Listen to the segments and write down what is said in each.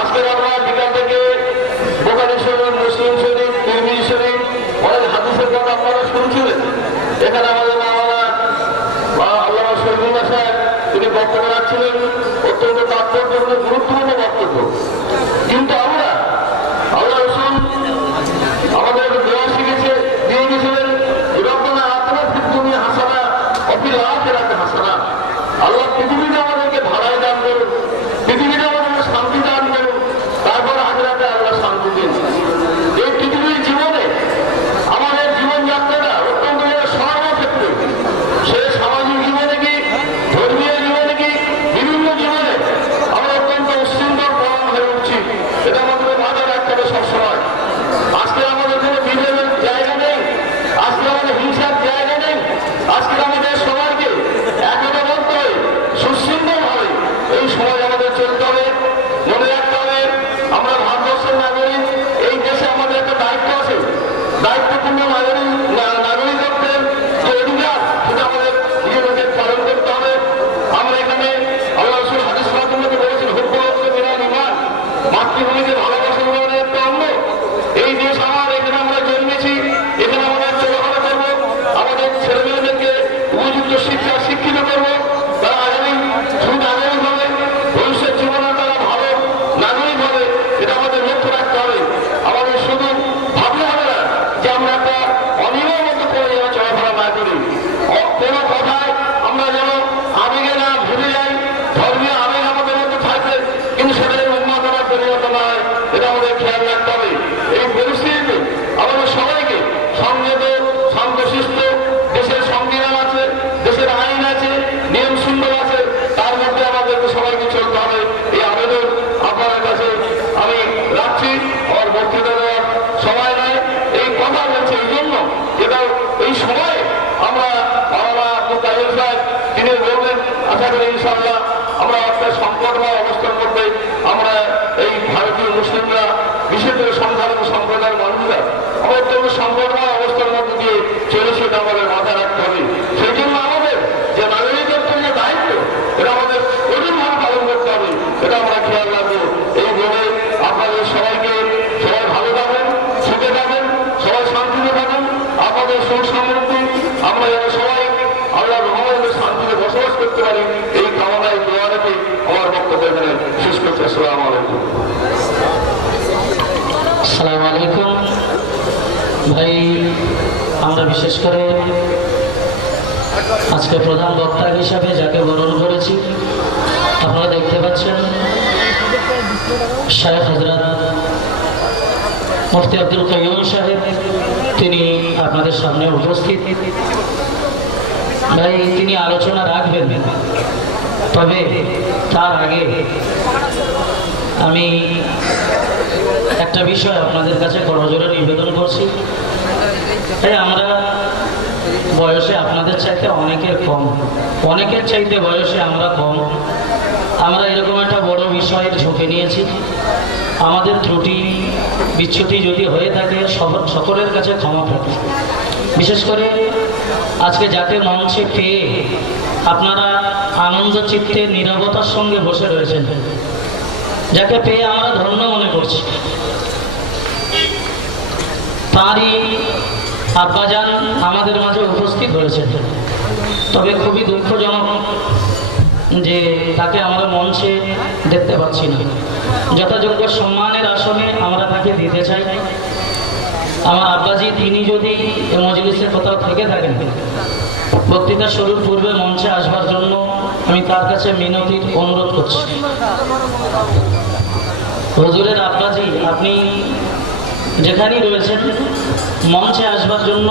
আজকের আমরা বিকাল থেকে বুখারী শরীফ, মুসলিম শরীফ, তিরমিজি শরীফ অনেক হাদিসের কথা আপনারা শুনছিলেন। এখানে আমাদের মাওলানা আল্লামা শহীদুল্লাহ সাহেব তিনি বক্তব্য রাখছিলেন, অত্যন্ত তাৎপর্যপূর্ণ গুরুত্বপূর্ণ বক্তব্য। কিন্তু আমরা আল্লাহ রাসূল আমাদের দোয়া শিখেছে, দিয়ে গেছিলেন রব্বানা আতিনা ফিদ দুনিয়া হাসানা ওয়া ফিল আখিরাতি হাসানা। আল্লাহ পৃথিবীতে আমাদেরকে ভালোই দান করুন, পৃথিবীতে আমাদেরকে শান্তি দান করুন, তারপর আখিরাতে আল্লাহ শান্তি দিন। এই পৃথিবীর জীবনে আমাদের জীবনযাত্রাটা অত্যন্ত সর্বক্ষেত্রে, সে সামাজিক জীবনে কি, ধর্মীয় জীবনে কি, বিভিন্ন জীবনে আমরা অত্যন্ত উচ্ছৃঙ্খল প্রমাণ হয়ে উঠছি। এটা আমাদের মাথায় রাখতে হবে সবসময়। আজকে আমাদের কোনো বিভেদের জায়গা নেই, আজকে আমাদের হিংসার জায়গা নেই। আজকে আমাদের সবাইকে একতাবদ্ধ হয়ে সুশৃঙ্খলভাবে এই সমাজ আমাদের চলতে হবে। মনে রাখতে হবে আমরা ভারতবর্ষের নাগরিক, এই দেশে আমাদের একটা দায়িত্ব আছে। দায়িত্বপূর্ণ নাগরিকত্বের যে অধিকার, সেটা আমাদের নিজেদের পালন করতে হবে। আমরা এখানে আল্লাহ রাসূল হাদিস মাধ্যমে বলেছেন, হুব্বুল মিনাল ঈমান, মাতৃভূমিকে ভালোবাসা ইমানের একটা অঙ্গ। এই দেশ আমার, এখানে আমরা জন্মেছি, এখানে আমাদের চলাফেরা করবো, আমাদের ছেলেমেয়েদেরকে উপযুক্ত শিক্ষা শিক্ষিত করবো, তারা আগামী সুনাগরিক হবে, ভবিষ্যৎ জীবনে তারা ভালো নাগরিক হবে। এটা আমাদের লক্ষ্য রাখতে হবে। আমাদের শুধু ভাবলে হবে না যে আমরা একটা অনিয়মের মতো করে যেন চলাফেরা না করি। কোনো কথায় আমরা যেন আবেগে না ভুলে যাই, ধর্মীয় আবেগ আমাদের মধ্যে থাকবে, কিন্তু সেটা যেন উন্মাদনার পরিণত না হয়, এটা আমাদের খেয়াল রাখতে হবে। এই পরিস্থিতিতে আমাদের সবাইকে সংযত, শান্তশিষ্ট, দেশের সংবিধান আছে, দেশের আইন আছে, নিয়ম সুন্দর আছে, তার মধ্যে আমাদেরকে সবাইকে চলতে হবে। এই আবেদন আপনাদের কাছে আমি রাখছি। আমার বক্তৃতা দেওয়ার সময় নয়, এই কথা বলছে এই জন্য, যেটা এই সময়ে আমরা মাওলানা আব্দুল কাদের সাহেব তিনি বলবেন, আশা করি ইনশাআল্লাহ আমরা একটা সংকটময় অবস্থার মধ্যে আমরা এই ভারতীয় মুসলিমরা, বিশেষ করে সংখ্যালঘু সম্প্রদায়ের মানুষরা আমরা অত্যন্ত সংকটময় অবস্থার মধ্যে দিয়ে চলেছে, এটা আমাদের মাথায় রাখতে হবে। সেই জন্য আমাদের যে নাগরিকত্বের যে দায়িত্ব, এটা আমাদের কঠিনভাবে পালন করতে হবে, এটা আমরা খেয়াল রাখবো। এই বলে আপনাদের সবাইকে, সবাই ভালো থাকেন, সুখে থাকেন, সবাই শান্তিতে থাকেন, আপনাদের সুখ সমৃদ্ধি আমরা যেন সবাই আল্লাহর রহমতে শান্তিতে বসবাস করতে পারি, এই কামনায় দোয়া রেখে আমার বক্তব্য এখানে শেষ করছি। আসসালামু আলাইকুম। আসসালামু আলাইকুম ভাই। আমরা বিশেষ করে আজকে প্রধান বক্তা হিসাবে যাকে বরণ করেছি, আপনারা দেখতে পাচ্ছেন শায়েখ হযরত মুফতি আব্দুল কাইয়ুম সাহেব, তিনি আপনাদের সামনে উপস্থিত। ভাই তিনি আলোচনা রাখবেন, তবে তার আগে আমি একটা বিষয় আপনাদের কাছে করজোরে নিবেদন করছি। আমরা বয়সে আপনাদের চাইতে অনেকের কম, অনেকের চাইতে বয়সে আমরা কম। আমরা এরকম একটা বড় বিষয়ের ঝুঁকে নিয়েছি। আমাদের ত্রুটি বিচ্যুতি যদি হয়ে থাকে সকলের কাছে ক্ষমা প্রার্থী। বিশেষ করে আজকে যাকে মঞ্চে পেয়ে আপনারা আনন্দ চিত্তে নীরবতার সঙ্গে বসে রয়েছেন, যাকে পেয়ে আমরা ধন্য মনে করছি, তারই আব্বাজান আমাদের মাঝে উপস্থিত হয়েছেন। তবে খুবই দুঃখজনক যে তাকে আমরা মঞ্চে দেখতে পাচ্ছি না। যথাযোগ্য সম্মানের আসনে আমরা তাকে দিতে চাই। আমার আব্বাজি তিনি যদি মজলিসে কোথাও থেকে থাকেন, বক্তৃতা শুরুর পূর্বে মঞ্চে আসবার জন্য আমি তার কাছে মিনতির অনুরোধ করছি। হুজুরের আব্বাজি আপনি যেখানেই রয়েছেন, মঞ্চে আসবার জন্য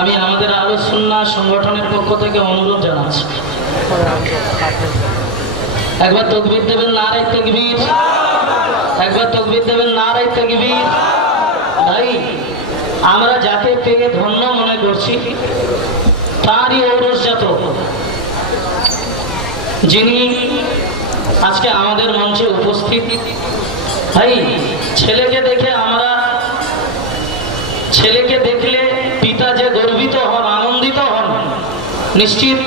আমি আমাদের আহলে সুন্নাহ সংগঠনের পক্ষ থেকে অনুরোধ জানাচ্ছি। একবার তাকবীর দেবেন, নারে তাকবীর। একবার তাকবীর দেবেন, নারে তাকবীর। ভাই আমরা যাকে পেয়ে ধন্য মনে করছি, তারই ঔরসজাত যিনি আজকে আমাদের মঞ্চে উপস্থিত। ভাই ছেলেকে দেখে ছেলেকে দেখলে পিতা যে গর্বিত হন, আনন্দিত হন, নিশ্চিত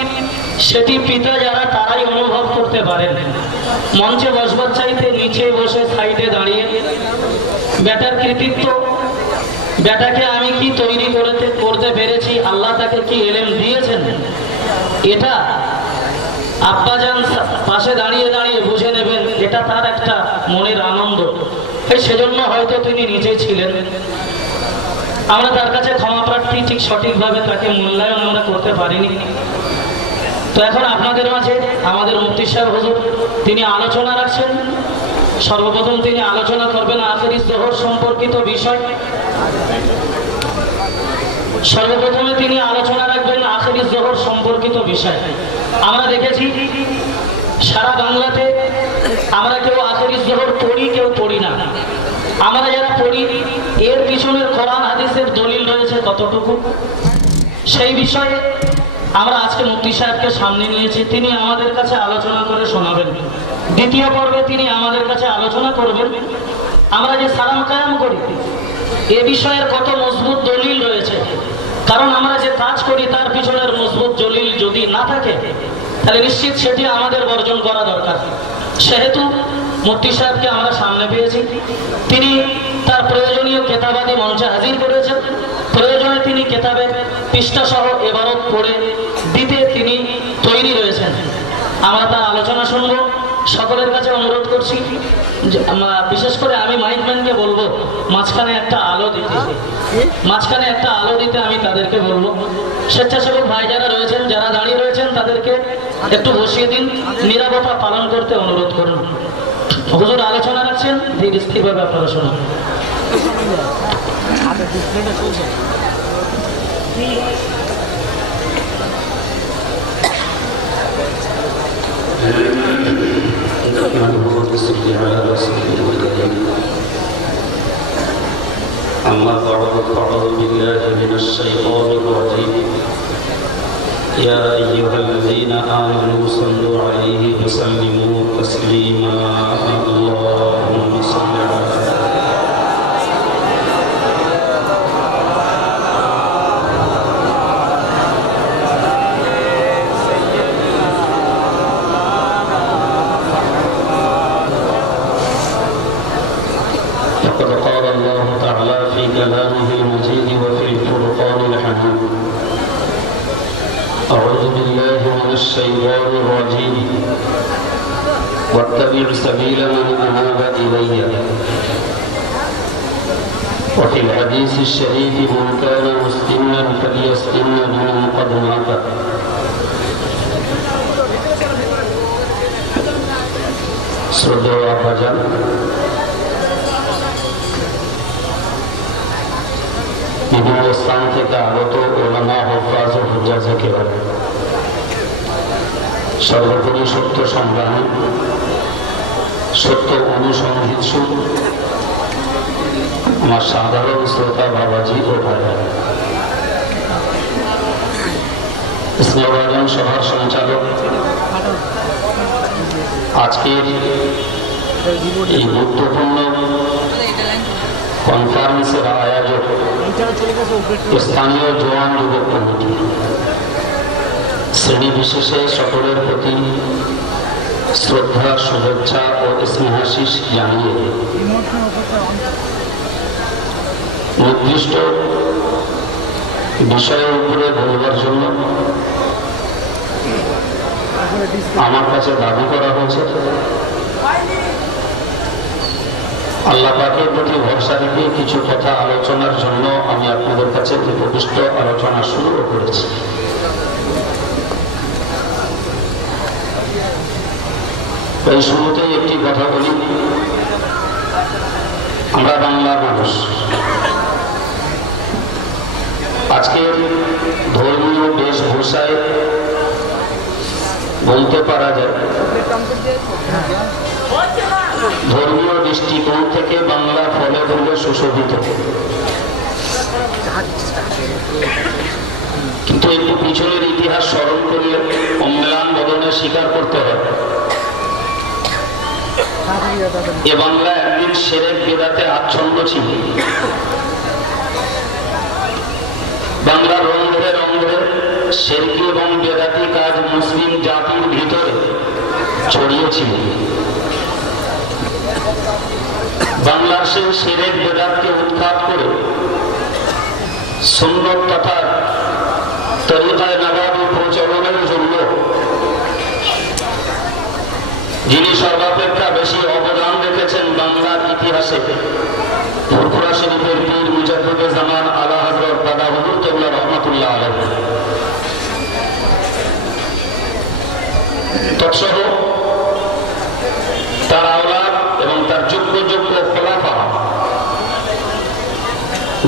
সেটি পিতা যারা তারাই ভাই অনুভব করতে পারেন, মঞ্চে বসবার চাইতে নিচে বসে সাইডে দাঁড়িয়ে বেটার কৃতিত্ব, বেটাকে আমি কি তৈরি করতে পেরেছি, আল্লাহ তাকে কি এলেম দিয়েছেন, এটা আব্বাজান পাশে দাঁড়িয়ে দাঁড়িয়ে বুঝে নেবেন, এটা তার একটা মনের আনন্দ। সেজন্য হয়তো তিনি নিজেই ছিলেন। আমরা তার কাছে ক্ষমা প্রার্থী, ঠিক সঠিকভাবে তাকে মূল্যায়ন আমরা করতে পারিনি। তো এখন আপনাদের মাঝে আমাদের মুফতি সাহেব হুজুর তিনি আলোচনা রাখছেন। সর্বপ্রথম তিনি আলোচনা করবেন আখিরি যোহর সম্পর্কিত বিষয়। সর্বপ্রথমে তিনি আলোচনা রাখবেন আখিরি যোহর সম্পর্কিত বিষয়। আমরা দেখেছি সারা বাংলাতে আমরা কেউ আখিরি যোহর পড়ি, কেউ পড়ি না। আমরা যারা পড়ি এর পিছনের কোরআন হাদিসের দলিল রয়েছে কতটুকু, সেই বিষয়ে আমরা আজকে মুফতি সাহেবকে সামনে নিয়েছি। তিনি আমাদের কাছে আলোচনা করে শোনাবেন। দ্বিতীয় পর্বে তিনি আমাদের কাছে আলোচনা করবেন আমরা যে সালাম কায়াম করি এ বিষয়ের কত মজবুত দলিল রয়েছে। কারণ আমরা যে কাজ করি তার পিছনের মজবুত দলিল যদি না থাকে তাহলে নিশ্চিত সেটি আমাদের বর্জন করা দরকার। সেহেতু মুফতি সাহেবকে আমরা সামনে পেয়েছি, তিনি তার প্রয়োজনীয় কেতাবাদি মঞ্চে হাজির করেছেন। প্রয়োজনে তিনি কেতাবের পৃষ্ঠা সহ এবারত পড়ে দিতে তিনি তৈরি রয়েছেন। আমরা তার আলোচনা শুনব। সকলের কাছে অনুরোধ করছি, বিশেষ করে আমি মাইকম্যানকে বলবো মাঝখানে একটা আলো দিতে আমি তাদেরকে বলবো। স্বেচ্ছাসেবক ভাই যারা রয়েছেন, যারা দাঁড়িয়ে রয়েছেন তাদেরকে একটু বসিয়ে দিন, নিরাপত্তা পালন করতে অনুরোধ করুন। হুজুর আলোচনা রাখছেন, ধীর স্থিরভাবে আপনারা শুনুন। أما بعد فأعوذ بالله من الشيطان الرجيم يا أيها الذين آمنوا صلوا عليه وسلموا تسليما اللهم صل على كلامه المجيد وفي الفرقان الحميد أعوذ بالله من الشيطان الرجيم واتبع سبيل من أناب إلي وفي الحديث الشريف من كان مسلما فليسلم بمن قد مات শ্রদ্ধেয় আব্বাজান, বিভিন্ন স্থান থেকে আগত ওলামা হুফাজ ও হুজ্জাজ কেরাম, সর্বোপরি সত্য সংগ্রামী, সত্য অনুসন্ধিৎসু আমার সাধারণ শ্রোতা বাবাজি ও ভাইরা, স্নেহভাজন সভার সঞ্চালক, আজকের এই গুরুত্বপূর্ণ কনফারেন্সের আয়োজক স্থানীয় জওয়ান যুবক কমিটি, শ্রেণী বিশেষে সকলের প্রতি শ্রদ্ধা, শুভেচ্ছা ও স্নেহাশিস জানিয়ে নির্দিষ্ট বিষয়ের উপরে বলবার জন্য আমার কাছে দাবি করা হয়েছে। আল্লাহ পাকের প্রতি ভরসা রেখে কিছু কথা আলোচনার জন্য আমি আপনাদের কাছে উপবিষ্ট আলোচনা শুরু করেছি। এই শুরুতেই একটি কথা বলি, আমরা বাংলার মানুষ। আজকের ধর্মীয় বেশভূষায় বলতে পারা যায় ধর্মীয় দৃষ্টিকোণ থেকে বাংলা ফলে ফুলে সুশোভিত, কিন্তু একটু পিছনের ইতিহাস স্মরণ করলে অম্লান বদনে স্বীকার করতে হয় এ বাংলা একদিন শিরক বিদআতে আচ্ছন্ন ছিল। বাংলার রন্ধ্রে রন্ধ্রে শিরকি এবং বেদাতি কাজ মুসলিম জাতির ভিতরে ছড়িয়েছিল। বাংলার সেই শিরক বেদাতকে উৎখাত করে সুন্নত তথা তরিকায়ে নবাবী প্রচলনের জন্য যিনি সর্বাপেক্ষা বেশি অবদান রেখেছেন বাংলার ইতিহাসে, ফুরফুরা শরীফের পীর মুজাদ্দিদে জামান আলা হযরত দাদা হুজুর কেবলা রহমাতুল্লাহ আলাইহি, তৎসহ তার আওলাদ এবং তার যোগ্য খোলাফা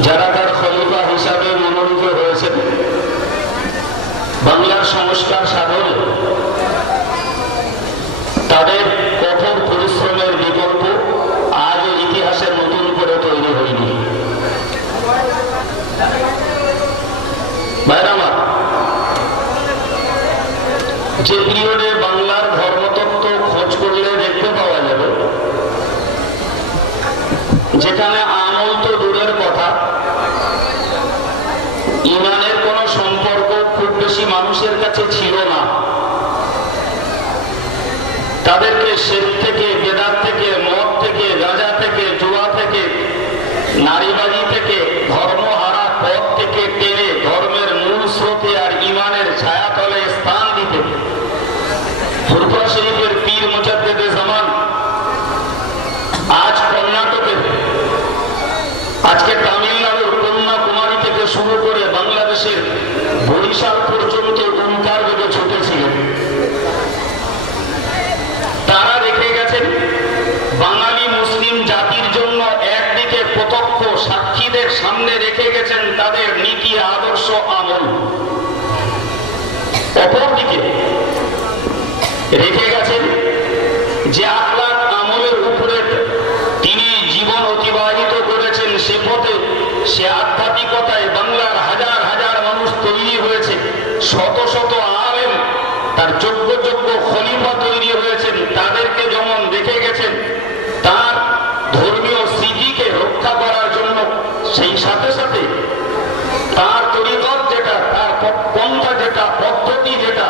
যারা তার খলিফা হিসাবে মনোনীত হয়েছেন, বাংলার সংস্কার সাধনে তাদের কঠোর পরিশ্রমের বিকল্প আজ ইতিহাসের নতুন করে তৈরি হয়নি। ভাইরা আমার, যে পিরিয়ডে বাংলার ধর্মতত্ত্ব খোঁজ করলে দেখতে পাওয়া যাবে যেখানে আমল তো দূরের কথা, ইমানের কোনো সম্পর্ক খুব বেশি মানুষের কাছে ছিল না। তাদেরকে শিরক থেকে, বেদাত থেকে, মদ থেকে, গাঁজা থেকে, জুয়া থেকে, নারীবাদী থেকে, ধর্মহারা পথ থেকে টেনে ধর্মের মূল স্রোতে আর ইমানের ছায়াতলে স্থান দিতে ফুরফুরা শরীফের পীর মুজাদ্দিদে জামান আজ কর্ণাটকের, আজকে তামিলনাড়ুর কন্যাকুমারী থেকে শুরু করে বাংলাদেশের বরিশাল পর্যন্ত ওঙ্কার বেগে ছুটেছিলেন। তারা রেখে গেছেন বাঙালি মুসলিম জাতির জন্য একদিকে প্রত্যক্ষ সাক্ষীদের সামনে রেখে গেছেন তাদের নীতি, আদর্শ, আমল, অপরদিকে রেখে গেছেন যে আখলাক আমলের উপরে তিনি জীবন অতিবাহিত করেছেন, সে পথে, সে আধ্যাত্মিকতায় বাংলার হাজার হাজার মানুষ তৈরি হয়েছে, শত শত আলেম তার যোগ্য খলিফা তৈরি হয়েছেন। তাদেরকে যেমন দেখে গেছেন তার ধর্মীয় স্মৃতিকে রক্ষা করার জন্য, সেই সাথে সাথে তার তরিকত যেটা, তার পন্থা যেটা, পদ্ধতি যেটা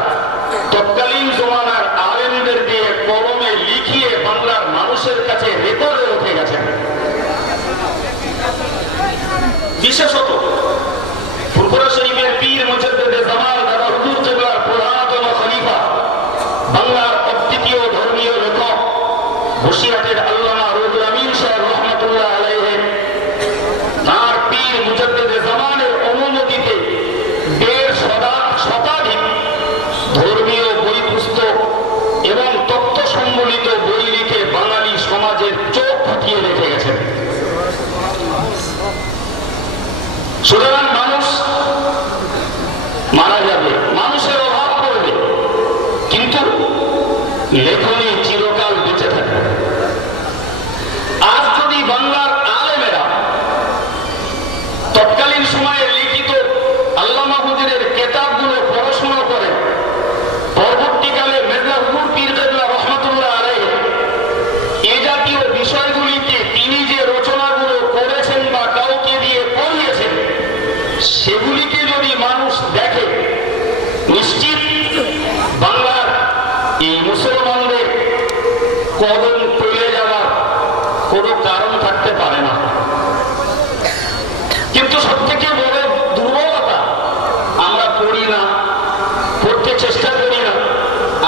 তৎকালীন জমানার আলেমদের দিয়ে কলমে লিখিয়ে বাংলার মানুষের কাছে রেকর্ডে রেখে গেছেন। বিশেষত ফুরফুরা শরীফের পীর মুজাদ্দিদে জামান দাদা হুজুর কেবলার প্রধানতম খলিফা, বাংলার অদ্বিতীয় ধর্মীয় লেখক বসিরহাটের আল্লামা রুহুল আমিন সাহেব রহমাতুল্লাহ আলাইহি, তার পীর মুজাদ্দিদে জামানের অনুমতিতে 1.5 শতাধিক ধর্মীয় বই পুস্তক এবং তত্ত্ব সম্বলিত বই লিখে বাঙালি সমাজের চোখ ফুটিয়ে রেখে গেছেন। সুতরাং মানুষ মারা যাবে, মানুষের অভাব পড়বে, কিন্তু লেখনী চিরকাল বেঁচে থাকবে। আজ যদি বাংলার আলেমেরা তৎকালীন সময়ে লিখিত আল্লামা হুজুরের কেতাবগুলো পড়াশোনা করেন, পরবর্তীকালে মেজলা হুজুর পীর কেবলা রহমাতুল্লাহ আলাইহি এ জাতীয় বিষয়গুলিকে তিনি যে রচনাগুলো করেছেন বা কাউকে দিয়ে পড়িয়েছেন, সেগুলিকে যদি মানুষ দেখে, নিশ্চিত বাংলার এই মুসলমানদের কদম টলে যাওয়ার কোনো কারণ থাকতে পারে না। কিন্তু সবথেকে বড় দুর্বলতা, আমরা পড়ি না, পড়তে চেষ্টা করি না।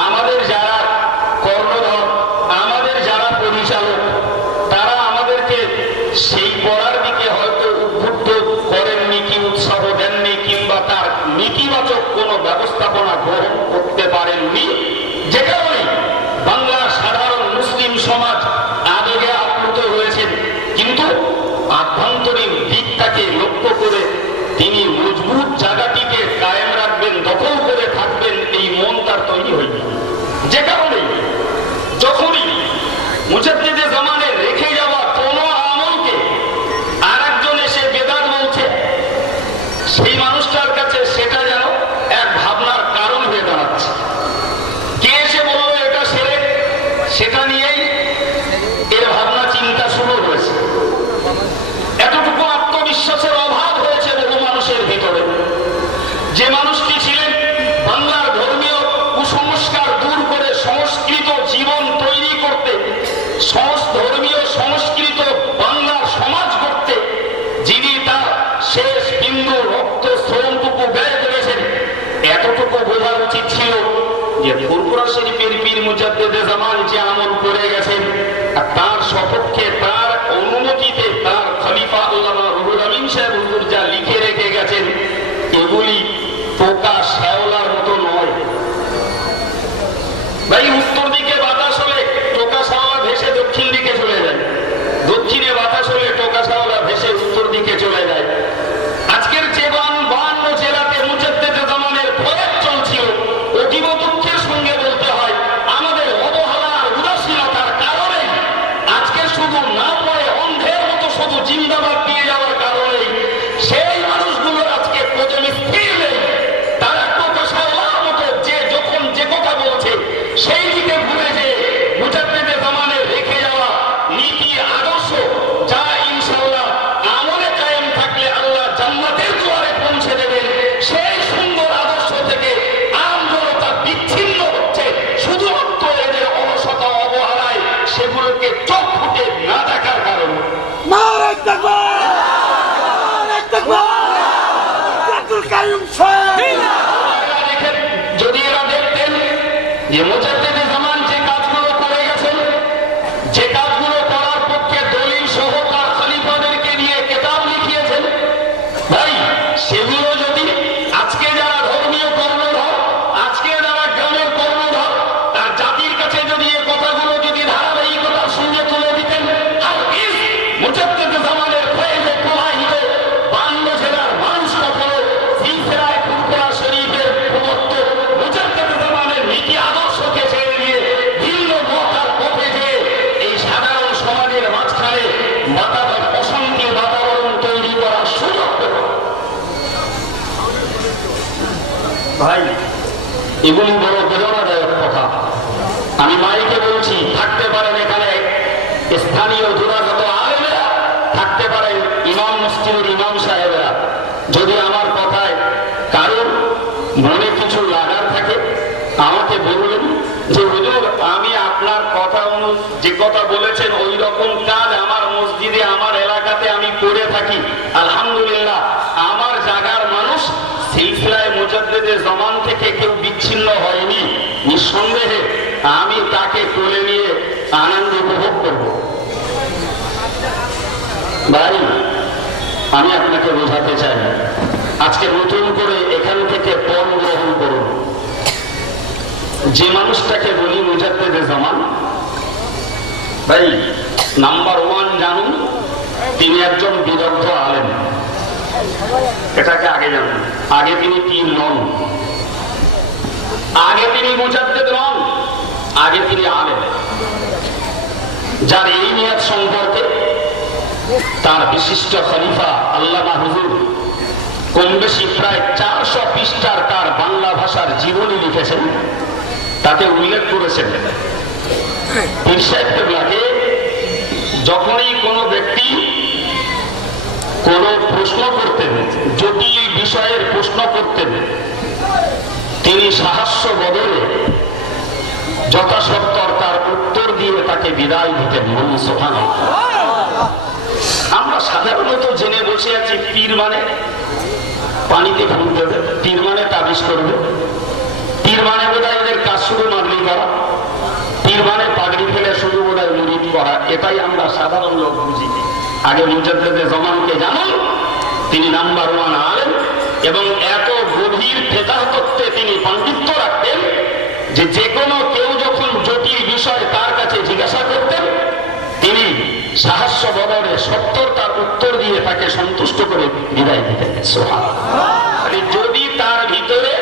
আমাদের যারা কর্ণধর, আমাদের যারা পরিচালক, তারা আমাদেরকে সেই পড়ার দিকে হয়তো উদ্বুদ্ধ করেননি, কি উৎসাহ দেননি, কিংবা তার নীতিবাচক কোনো ব্যবস্থাপনা গ্রহণ করতে পারেননি, যে কারণে বাংলার সাধারণ মুসলিম সমাজ আবেগে আপ্লুত হয়েছেন। কিন্তু আভ্যন্তরীণ দিকটাকে লক্ষ্য করে তিনি মজবুত জায়গাটিকে কায়েম রাখবেন, দখল করে থাকবেন, এই মন তার তৈরি হয়নি। যে কারণে যখনই মুজাদ্দিদে জামানের রেখে যাওয়া কোনো আমলকে আর একজন এসে বেদাত বলছে, সেই মানুষটার কাছে সেটা যেন এক ভাবনার কারণ হয়ে দাঁড়াচ্ছে। কে এসে বললো এটা শিরক, সেটা নিয়েই এর ভাবনা চিন্তা শুরু হয়েছে। এতটুকু আত্মবিশ্বাসের অভাব হয়েছে বহু মানুষের ভিতরে। যে মানুষটি ছিলেন বাংলার ধর্মীয় কুসংস্কার দূর করে সংস্কৃত জীবন ভাই এগুলি বড় বেদনাদায়ক কথা। আমি মাইকে বলছি, থাকতে পারেন এখানে স্থানীয় দূরাগত আলেমেরা, থাকতে পারেন ইমাম মসজিদের ইমাম সাহেবেরা। যদি আমার কথায় কারোর মনে কিছু লাগার থাকে আমাকে বলবেন যে হুজুর আমি আপনার কথা যে কথা বলেছেন ওই রকম কাজ আমার মসজিদে আমার এলাকাতে আমি করে থাকি। আলহামদুলিল্লাহ আমার জায়গার মানুষ সিলসিলায়ে মুজাদ্দিদে জামান থেকে কেউ বিচ্ছিন্ন হয়নি। নিঃসন্দেহে আমি তাকে কোলে নিয়ে আনন্দ উপভোগ করব। ভাই আমি আপনাকে বোঝাতে চাই, আজকে নতুন করে এখান থেকে পণ গ্রহণ করুন। যে মানুষটাকে বলি মুজাদ্দিদে জামান, ভাই নাম্বার 1 জানুন তিনি একজন বিদগ্ধ আলেম। এটাকে আগে জানুন। আগে তিনি পীর নন, আগে তিনি মুজাদ্দিদ নন, আগে তিনি আলেম। যার এই নিয়ত সম্পর্কে তার বিশিষ্ট খলিফা আল্লামা হুজুর কম বেশি প্রায় 400 পৃষ্ঠার তার বাংলা ভাষার জীবনী লিখেছেন। তাতে উল্লেখ করেছেন পীর সাহেব কেবলাকে যখনই কোনো ব্যক্তি কোনো প্রশ্ন করতেন, জটিল বিষয়ের প্রশ্ন করতেন, তিনি সাহস্য বদলে যথাসত্তর তার উত্তর দিয়ে তাকে বিদায় দিতেন। সুবহানাল্লাহ। আমরা সাধারণত জেনে বসে আছি পীর মানে পানিতে ফুল দেবে, পীর মানে তাবিজ করবে, পীর মানে বোধহয় এদের কাজ শুধু মাগলি করা, পীর মানে পাগড়ি ফেলে শুধু বোধহয় মুরিদ করা। এটাই আমরা সাধারণ লোক বুঝি। আগে মুজাদ্দিদে জামানকে জানুন, তিনি নাম্বার 1 আলেম এবং এত গভীর ফিকহ তত্ত্বে তিনি পাণ্ডিত্য রাখতেন যে যে কোনো কেউ যখন জটিল বিষয় তার কাছে জিজ্ঞাসা করতেন তিনি সাহস্য বদলে 70 তার উত্তর দিয়ে তাকে সন্তুষ্ট করে বিদায় দিতেন। সুবহানাল্লাহ। যদি তার ভিতরে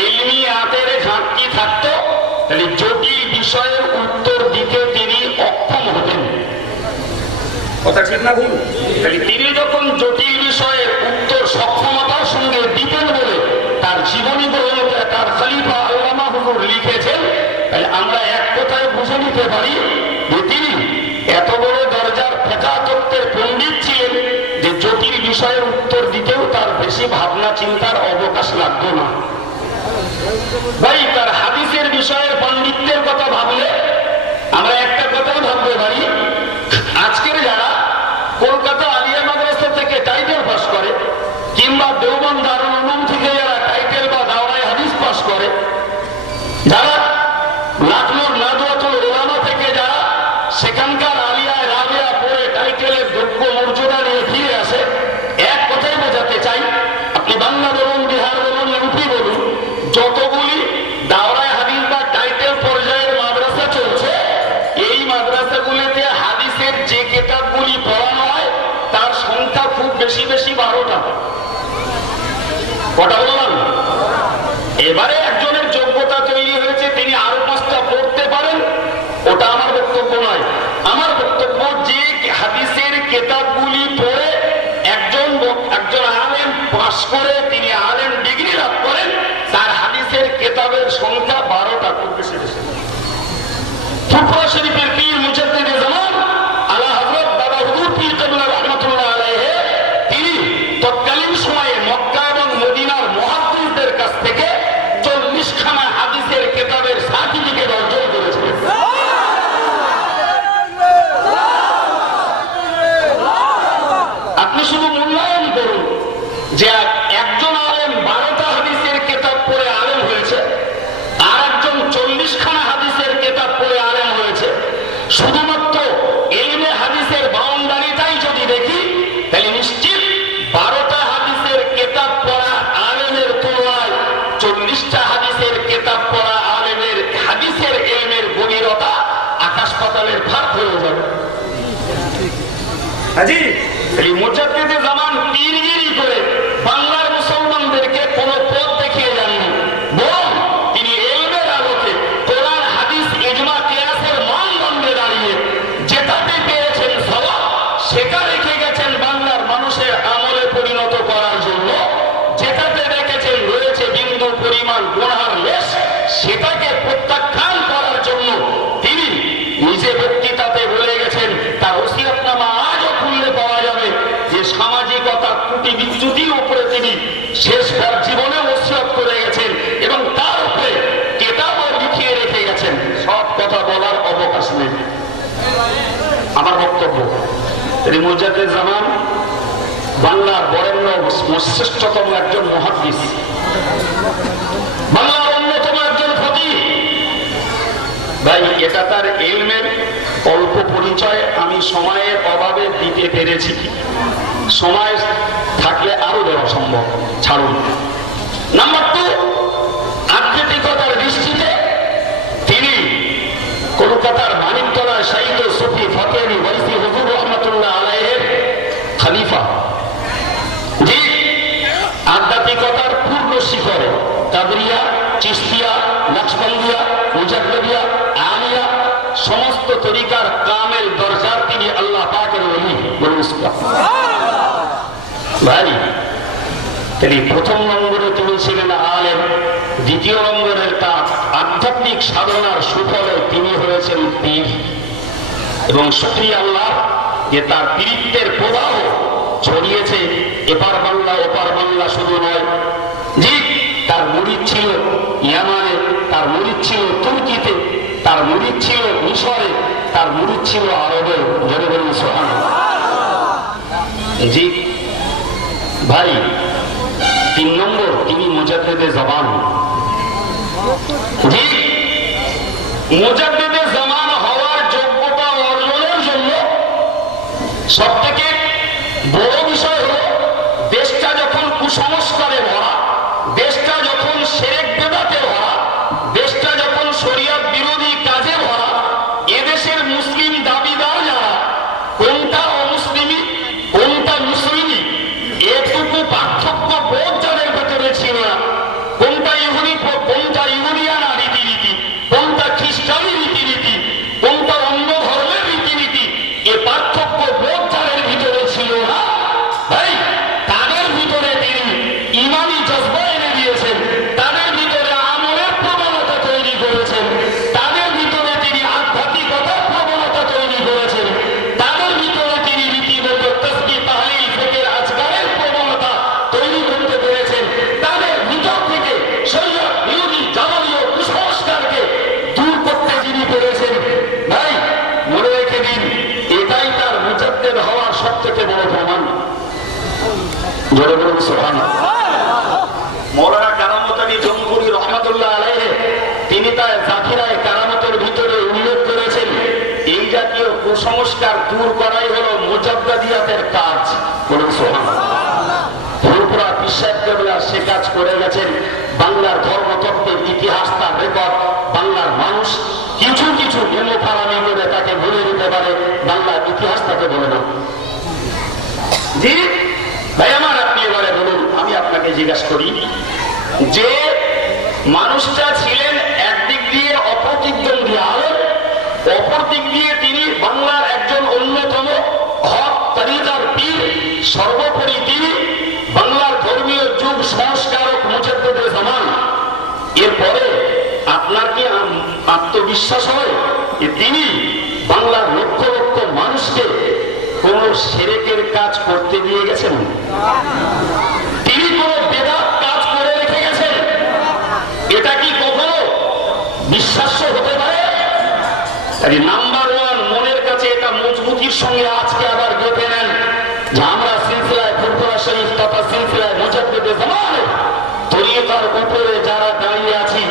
ইলমি আতের ঘাটতি থাকতো তাহলে জটিল বিষয়ের উত্তর দিতে তিনি অক্ষম হতেন। কথা ঠিক না ভুল? তিনি যখন জটিল বিষয়ের উত্তর সক্ষমতার সঙ্গে দিতেন বলে তার জীবনী গ্রন্থে তার খলিফা আল্লামা হুজুর লিখেছেন, তাহলে আমরা এক কথায় বুঝে নিতে পারি যে তিনি এত বড় দরজার ফিকহ তত্ত্বের পণ্ডিত ছিলেন যে জটিল বিষয়ের উত্তর দিতেও তার বেশি ভাবনা চিন্তার অবকাশ লাগতো না। ভাই তার হাদিসের বিষয়ের পাণ্ডিত্যের কথা ভাবলে আমরা একটা কথাই ভাবতে পারি, আজকের যারা কলকাতা আলিয়া মাদ্রাসা থেকে টাইটেল পাস করে কিংবা দেওবন্দ দারুল উলুম থেকে যারা টাইটেল বা দাওরায়ে হাদিস পাস করে, যারা লাখনৌর নাদওয়াতুল উলামা থেকে যারা সেখানকার আলিয়ায় রাবিয়া পড়ে টাইটেলের যোগ্য মর্যাদা নিয়ে ফিরে আসে, এক কথাই বোঝাতে চাই, আপনি বাংলা বলুন, বিহার বলুন, ইউপি বলুন, যতগুলি দাওরায়ে হাদিস বা টাইটেল পর্যায়ের মাদ্রাসা চলছে, এই মাদ্রাসাগুলিতে হাদিসের যে কিতাবগুলি পড়ানো হয় তার সংখ্যা খুব বেশি 12টা। কটা বললাম? এবারে একজনের যোগ্যতা তৈরি হয়েছে তিনি আরো 5টা পড়তে পারেন, ওটা আমার বক্তব্য নয়। আমার বক্তব্য যে হাদিসের কিতাবগুলি পড়ে একজন আলেম পাস করে তিনি আলেম ডিগ্রি লাভ করেন, তার হাদিসের কিতাবের সংখ্যা 12টা, খুব বেশি। ফুরফুরা শরীফের পীর মুজাদ্দিদে জামান আলা হযরত বাবা হুজুর পীর কেবলা রাহমাতুল্লাহ আলাইহি তিনি তৎকালীন সময়ে মক্কা এবং মদিনার মুহাদ্দিসদের কাছ থেকে 40 খানা হাদিসের কিতাবের সার্টিফিকেট অর্জন করেছিলেন। আপনি শুধু মূল্যায়ন করুন যে একজন আলেম 12টা হাদিসের কিতাব পড়ে আলেম হয়েছে, আর একজন 40 খানা হাদিসের কিতাব পড়ে আলেম হয়েছে। শুধুমাত্র ইলমে হাদিসের বাউন্ডারিটাই যদি দেখি তাহলে নিশ্চিত 12টা হাদিসের কিতাব পড়া আলেমের তুলনায় 40টা হাদিসের কিতাব পড়া আলেমের হাদিসের ইলমের গভীরতা আকাশ পাতালের ফারাক হয়ে যাবে। হাজি মুজাদ্দিদে জামান পীরগিরি করে বাংলার মুসলমানদেরকে কোন পথ দেখিয়ে যাননি, বরং তিনি ইলমের আলোকে কোরআন হাদিস ইজমা কিয়াসের মানদণ্ডে দাঁড়িয়ে যেটাতে পেয়েছেন সওয়াব সেটা রেখে গেছেন বাংলার মানুষের আমলে পরিণত করার জন্য, যেটাতে রেখেছেন রয়েছে বিন্দু পরিমাণ যে বক্তৃতাতে বলে গেছেন তার ওসিয়তনামা আজও খুললে পাওয়া যাবে যে সামাজিকতার কুটি বিদ্যুতির উপরে তিনি শেষবার জীবনে ওসিয়ত করে গেছেন এবং তার উপরে কেতাবও লিখিয়ে রেখে গেছেন। সব কথা বলার অবকাশ নেই। আমার বক্তব্য, তিনি মুজাদ্দিদ জামান বাংলার বরেণ্য শ্রেষ্ঠতম একজন মুহাদ্দিস, বাংলার অন্যতম একজন ফকিহ। ভাই, এটা তার ইলমের অল্প পরিচয় আমি সময়ের অভাবে দিতে পেরেছি। সময় থাকলে আরো দেওয়া সম্ভব। ছাড়ুন। নাম্বার 2, আধ্যাত্মিকতার দৃষ্টিতে তিনি কলকাতার মানিকতলায় শাহিদ সুফি ফতেহী ওয়াইসি হুজুর রহমাতুল্লাহ আলাইহির খলিফা। জি, আধ্যাত্মিকতার পূর্ণ শিখরে কাদরিয়া, চিশতিয়া, নকশবন্দিয়া, মুজাদ্দিদিয়া, আলিয়া সমস্ত তরিকার কামেল দরজার তিনি আল্লাহ পাকের ওলি। বলুন ভাই, তিনি প্রথম নম্বরে তিনি ছিলেন আলেম, দ্বিতীয় নম্বরের তার আধ্যাত্মিক সাধনার সুফলে তিনি হয়েছেন পীর। এবং শুকরিয়া আল্লাহ যে তার পীরিত্বের প্রবাহ ছড়িয়েছে এপার বাংলা ওপার বাংলা শুধু নয়। জি, তার মুরিদ ছিল ইয়ামানে, তার মুরিদ ছিল তুর্কিতে, তার মুরিদ ছিল মিশরে, তার মুরিদ ছিল আরবে। জনে বলুন সুবহানাল্লাহ। জি ভাই, 3 নম্বর, তিনি মুজাদ্দিদে জামান। জি, মুজাদ্দিদে জামান হওয়ার যোগ্যতা অর্জনের জন্য সবথেকে বড় বিষয় হলো দেশটা যখন কুসংস্কারে ভরা, দেশটা যখন শিরক বিদআতে ভরা, দেশটা যখন শরিয়ত বিরোধী কাজে ভরা, এদেশের মুসলিম দাবিদার যারা, কোনটা অমুসলিমি কোনটা মুসলিমি এটুকু পার্থক্য বোধ যাদের ভেতরে ছিল না, কোনটা ইহুদিয়ানা রীতিনীতি, কোনটা খ্রিস্টানি রীতিনীতি, কোনটা অন্য ধর্মের রীতিনীতি, এ পার্থক্য বোধ যাদের ভিতরে ছিল না, ভাই তাদের ভিতরে তিনি ইমানি জজবা এনে দিয়েছেন, তাদের ভিতরে আমলের প্রবণতা তৈরি করেছেন, তাদের ভিতরে তিনি আধ্যাত্মিকতার প্রবণতা তৈরি করেছেন, তাদের ভিতরে তিনি রীতিমতো তাসবিহ, তাহলিল, ফিকির, আজকারের প্রবণতা তৈরি করতে পেরেছেন, তাদের ভিতর থেকে শরীয়ত বিরোধী জাতীয় কুসংস্কারকে দূর করতে যিনি পেরেছেন। ভাই মনে রেখে দিন, এটাই তার মুজাদ্দিদ হওয়ার সবথেকে বড় প্রমাণ। জোরে বলুন সুবহানাল্লাহ। মওলানা কারামত আলী জমহুরি রহমাতুল্লাহ আলাইহি তিনি তার জাকিরায়ে কারামতের ভিতরে উল্লেখ করেছেন, এই জাতীয় কুসংস্কার দূর করাই হলো মুজাদ্দিদিয়াতের কাজ। বলুন সুবহানাল্লাহ। ফুরফুরা পীর সাহেব কেবলা সে কাজ করে গেছেন। বাংলার ধর্মতত্ত্বের ইতিহাস তার রেকর্ড। বাংলার মানুষ কিছু কিছু হেমোফারামি করে তাকে ভুলে দিতে পারে, বাংলার ইতিহাস তাকে বলে না। জি ভাই আমার, আপনি এবারে বলুন, আমি আপনাকে জিজ্ঞাসা করি যে মানুষটা ছিলেন একদিক দিয়ে অপ্রতিদ্বন্দ্বী আলেম, অপর দিক দিয়ে তিনি বাংলার একজন অন্যতম হক তরিকার পীর, সর্বোপরি তিনি বাংলার ধর্মীয় যুগ সংস্কারক মুজাদ্দিদে জামান। এরপরে আপনার কি আত্মবিশ্বাস হয় যে তিনি বাংলার লক্ষ লক্ষ মানুষকে কোন শিরকের কাজ করতে দিয়ে গেছেন? তিনি কোন বেদাত কাজ করে রেখে গেছেন? এটা কি কখনো বিশ্বাস্য হতে পারে? নাম্বার 1, মনের কাছে এটা মজবুতির সঙ্গে আজকে আবার গেঁথে নেন যে আমরা সিলসিলায় ফুরফুরা শরীফ তথা সিলসিলায় মুজাদ্দিদে জামান তরিকার উপরে যারা দাঁড়িয়ে আছি,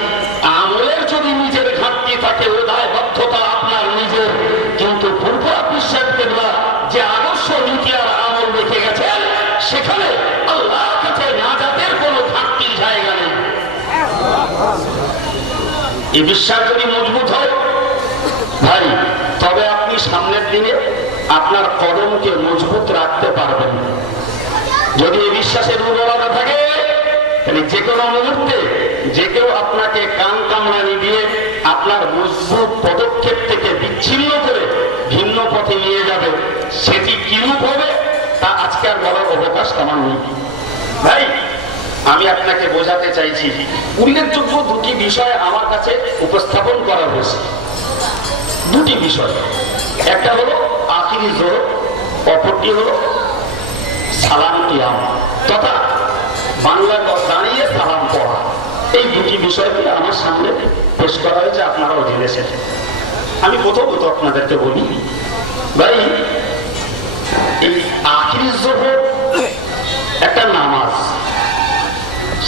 আমলের যদি নিজের ঘাটতি থাকে, ও দায়বদ্ধতা আপনার নিজের, কিন্তু ফুরফুরা পীর সাহেব কেবলা যে আদর্শ নীতি আর আমল রেখে গেছেন, সেখানে আল্লাহর কাছে নাজাতের কোনো ঘাটতির জায়গা নেই। এই বিশ্বাস যদি মজবুত হয় ভাই, তবে আপনি সামনের দিনে আপনার কদমকে মজবুত রাখতে পারবেন। যদি এই বিশ্বাসের দুর্বলতা থাকে, তাহলে যে কোনো মুহূর্তে যে কেউ আপনাকে কান কামড়ানি দিয়ে আপনার মজবুত পদক্ষেপ থেকে বিচ্ছিন্ন করে ভিন্ন পথে নিয়ে যাবে। সেটি কিরূপ হবে তা আজকে আর বলার অবকাশ আমার নেই। ভাই আমি আপনাকে বোঝাতে চাইছি, উল্লেখযোগ্য দুটি বিষয় আমার কাছে উপস্থাপন করা হয়েছে। দুটি বিষয়, একটা হলো আখিরি জোহর, অপরটি হলো সালাম কিয়াম তথা বাংলা দাঁড়িয়ে সালাম পড়া। এই দুটি বিষয়কে আমার সামনে পেশ করা হয়েছে, আপনারাও জেনেছেন। আমি প্রথমত আপনাদেরকে বলি ভাই, এই আখিরি জোহর একটা নামাজ,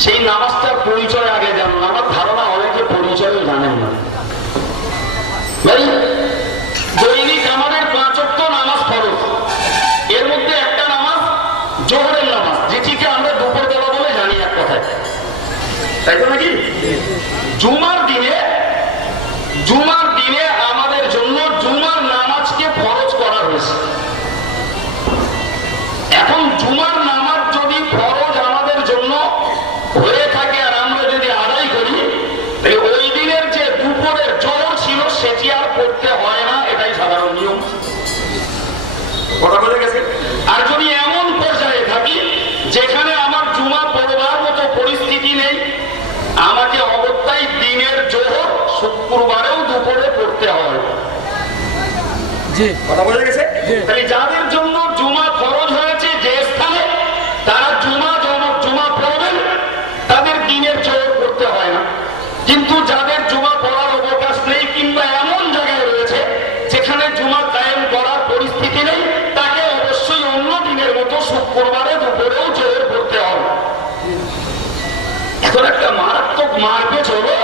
সেই নামাজটার পরিচয় আগে জানুন। আমার ধারণা অনেকে পরিচয়ও জানেন না। ভাই দৈনিক আমাদের 5 ওয়াক্ত নামাজ ফরজ, এর মধ্যে একটা নামাজ জোহরের নামাজ, যেটিকে আমরা দুপুরবেলা বলে জানি এক কথায়, তাই তো নাকি? জুমার দিনে আমাদের জন্য জুমার নামাজকে ফরজ করা হয়েছে। এখন জুমার নামাজ যদি ফরজ আমাদের জন্য হয়ে থাকে আর আমরা যদি আদায় করি, ওই দিনের যে দুপুরের জোহর ছিল সেটি আর করতে হয় না, এটাই সাধারণ নিয়ম। কথা বলে গেছে। আর যদি এমন পর্যায়ে থাকি যেখানে আমার জুমা পড়বার মতো পরিস্থিতি নেই, আমাকে অবস্থায় দিনের জোহর শুক্রবারেও দুপুরে পড়তে হয়। কথা বলে গেছে। তাহলে যাদের জন্য জুমা ফরজ হয়েছে যে স্থানে, তারা জুমা পড়বেন, তাদের দিনের জোহর করতে হয় না। কিন্তু যাদের জুমা পড়ার অবকাশ নেই কিংবা এমন জায়গায় রয়েছে যেখানে জুমা কায়েম করার পরিস্থিতি নেই, তাকে অবশ্যই অন্য দিনের মতো শুক্রবারে দুপুরেও জোহর করতে হবে। এখন একটা মারাত্মক মারপেচ হলো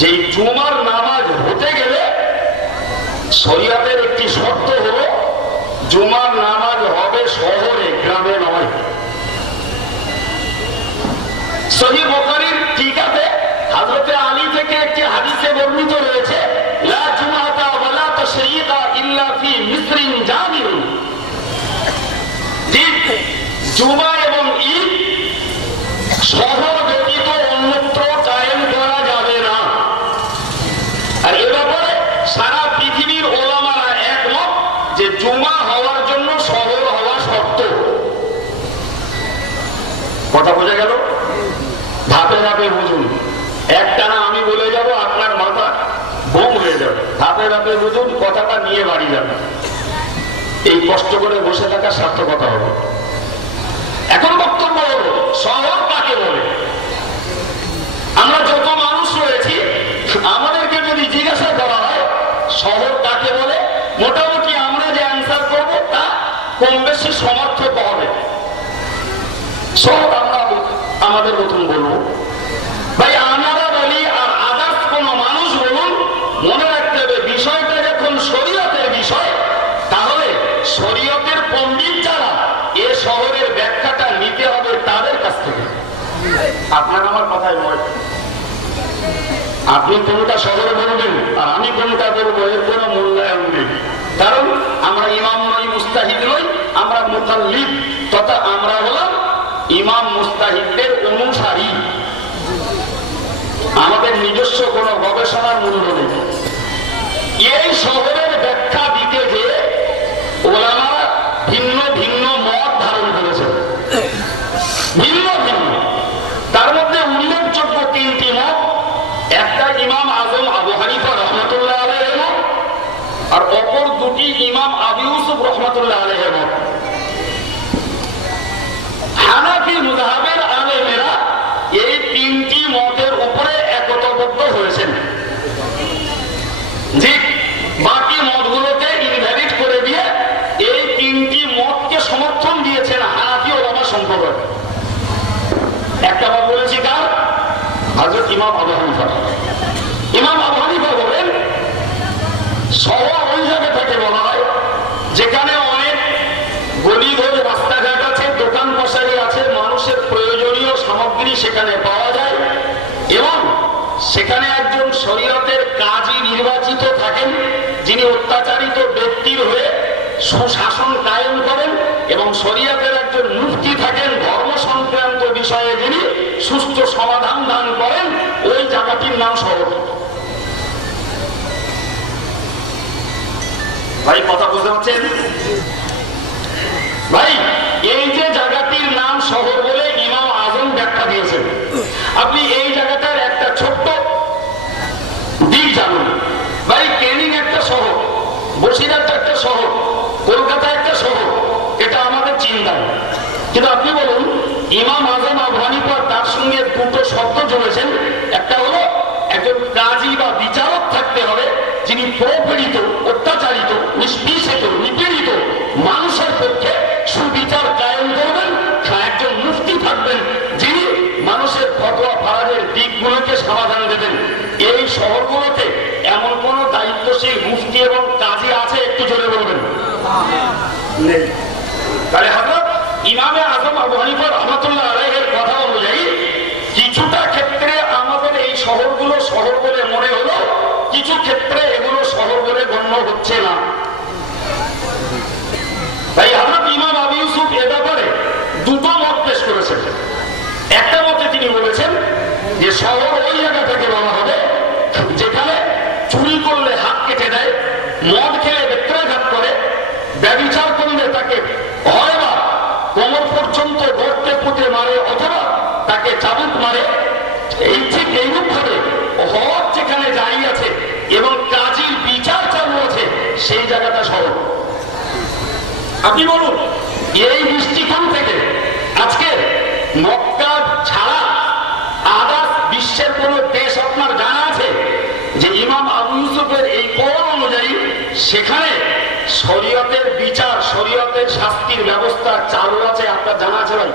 যে জুমার নামাজ হতে গেলে শরিয়াতের একটি শর্ত হলো জুমার নামাজ হবে শহরে, গ্রামে নয়। সহিহ বুখারীর টিকাতে হযরতে আলী থেকে একটি হাদিসে বর্ণিত রয়েছে, লা জুমাতা ওয়ালা তাশরীকা ইল্লা ফি মিসরিন জামিরুন, যে জুমা এবং ঈদ শহর ব্যতীত অন্যত্র কায়েম করা যাবে না। আর এ ব্যাপারে সারা পৃথিবীর ওলামারা একমত যে জুমা হওয়ার জন্য শহর হওয়া শর্ত। কথা বোঝা গেল? ধাপে ধাপে বুঝুন, একটানা আমি বলে যাব আপনার মাথা বোম হয়ে যাবে। ধাপে ধাপে বুঝুন, কথাটা নিয়ে বাড়ি যাবে। এই কষ্ট করে বসে থাকার সার্থকতা হবে। এখন বক্তব্য হলো শহর কাকে বলে? আমরা যত মানুষ রয়েছি আমাদেরকে যদি জিজ্ঞাসা করা হয় শহর কাকে বলে, মোটামুটি আমরা যে অ্যান্সার করবো তা কম বেশি সমর্থক হবে। শহর আমরা আমাদের মতন বলবো। ভাই আমরা বলি আর আদার্স কোন মানুষ বলুন, মনে রাখতে হবে বিষয়টা যখন শরীয়তের বিষয়, তাহলে শরীয়তের পণ্ডিত যারা এ শহরের ব্যাখ্যাটা নিতে হবে তাদের কাছ থেকে। আপনার আমার কথাই নয়, আপনি কোনটা শহর বলবেন আর আমি কোনটা বলবো এর কোনো মূল্যায়ন নেই। কারণ আমরা ইমাম নই, মুস্তাহিদ নই, আমরা মুকাল্লিদ তথা আমরা হলাম ইমাম মুস্তাহিদদের অনুসারী। আমাদের নিজস্ব কোনো গবেষণার মূল্য নেই। এই শহরের ব্যাখ্যা দিতে গিয়ে ওলামারা ভিন্ন ভিন্ন মত ধারণ করেছেন, ভিন্ন ভিন্ন। তার মধ্যে উল্লেখযোগ্য 3টি মত। একটা ইমাম আজম আবু হানিফা রহমতুল্লাহ আলাইহির মত, আর অপর দুটি ইমাম আবু ইউসুফ রহমতুল্লাহ আলাইহির মত। হানাফি মুযহাবের আলেমেরা এই 3টি মতের উপরে একতাবদ্ধ হয়েছেন, ঠিক বাকি মতগুলোকে ইনভ্যালিড করে দিয়ে এই 3টি মতকে সমর্থন দিয়েছেন হানাফি ওলামা সম্প্রদায়। একটা মত বলেছি কার? হযরত ইমাম আবু হানিফা। ইমাম আবু হানিফা বলেন শহর ওই জায়গা থেকে বলা হয় যেখানে অনেক গলি ধরে রাস্তাঘাট আছে, দোকান কসারি আছে, মানুষের প্রয়োজনীয় সামগ্রী সেখানে পাওয়া যায় এবং সেখানে একজন শরীয়তের কাজী নির্বাচিত থাকেন, যিনি অত্যাচারিত ব্যক্তির হয়ে সুশাসন কায়েম করেন, এবং শরীয়তের একজন মুফতি থাকেন ধর্ম সংক্রান্ত বিষয়ে যিনি সুষ্ঠু সমাধান দান করেন। ওই জায়গাটির নাম শহর। ভাই কথা বুঝতে পারছেন? ভাই এই যে জায়গাটির নাম শহর বলে ইমাম আজম ব্যাখ্যা দিয়েছেন, আপনি এই জায়গাটার একটা ছোট্ট দিক জানুন। ভাই ক্যানিং একটা শহর, বসিরহাট একটা শহর, কলকাতা একটা শহর, এটা আমাদের চিন্তা। কিন্তু আপনি বলুন, ইমাম আজম আবু হানিফা তার সঙ্গে দুটো শব্দ জুড়েছেন। একটা হলো একজন কাজী বা বিচারক থাকতে হবে, যিনি প্রপীড়িত, অত্যাচারিত, নিষ্পীড়িত, নিপীড়িত মানুষের পক্ষে সুবিচার কায়েম করবেন। একজন মুফতি থাকবেন, যিনি মানুষের ফতোয়া ফারাজের দিকগুলোকে সমাধান দেবেন। এই শহরগুলোতে এমন কোন দায়িত্বশীল মুফতি এবং কাজী আছে? একটু জোরে বলবেন। নেই। তাহলে হযরত ইমামে আজম আবু হানিফা রাহমাতুল্লাহ আলাইহির কথা অনুযায়ী কিছুটা ক্ষেত্রে আমাদের এই শহরগুলো শহর বলে মনে হলো, কিছু ক্ষেত্রে এগুলো শহর বলে গণ্য হচ্ছে না। তাই হযরত ইমাম আবু ইউসুফ এ ব্যাপারে দুটো মত পেশ করেছেন। একটা মতে তিনি বলেছেন যে শহর ওই জায়গাটাকে বলা হবে যেখানে চুরি করলে হাত কেটে দেয়, মদ খেলে বেত্রাঘাত করে, ব্যভিচার করলে তাকে হয় বা কোমর পর্যন্ত গর্তে পুঁতে মারে অথবা তাকে চাবুক মারে। এই ঠিক এইরূপ ভাবে হজ যেখানে জারি আছে এবং কাজীর বিচার চালু আছে, সেই জায়গাটা শহর। আপনি বলুন, এই দৃষ্টিকোণ থেকে আজকে মক্কা ছাড়া আদার্স বিশ্বের কোন দেশ আপনার জানা আছে যে ইমাম আবু ইউসুফের এই কওল অনুযায়ী সেখানে শরীয়তের বিচার, শরীয়তের শাস্তির ব্যবস্থা চালু আছে? আপনার জানা আছে ভাই?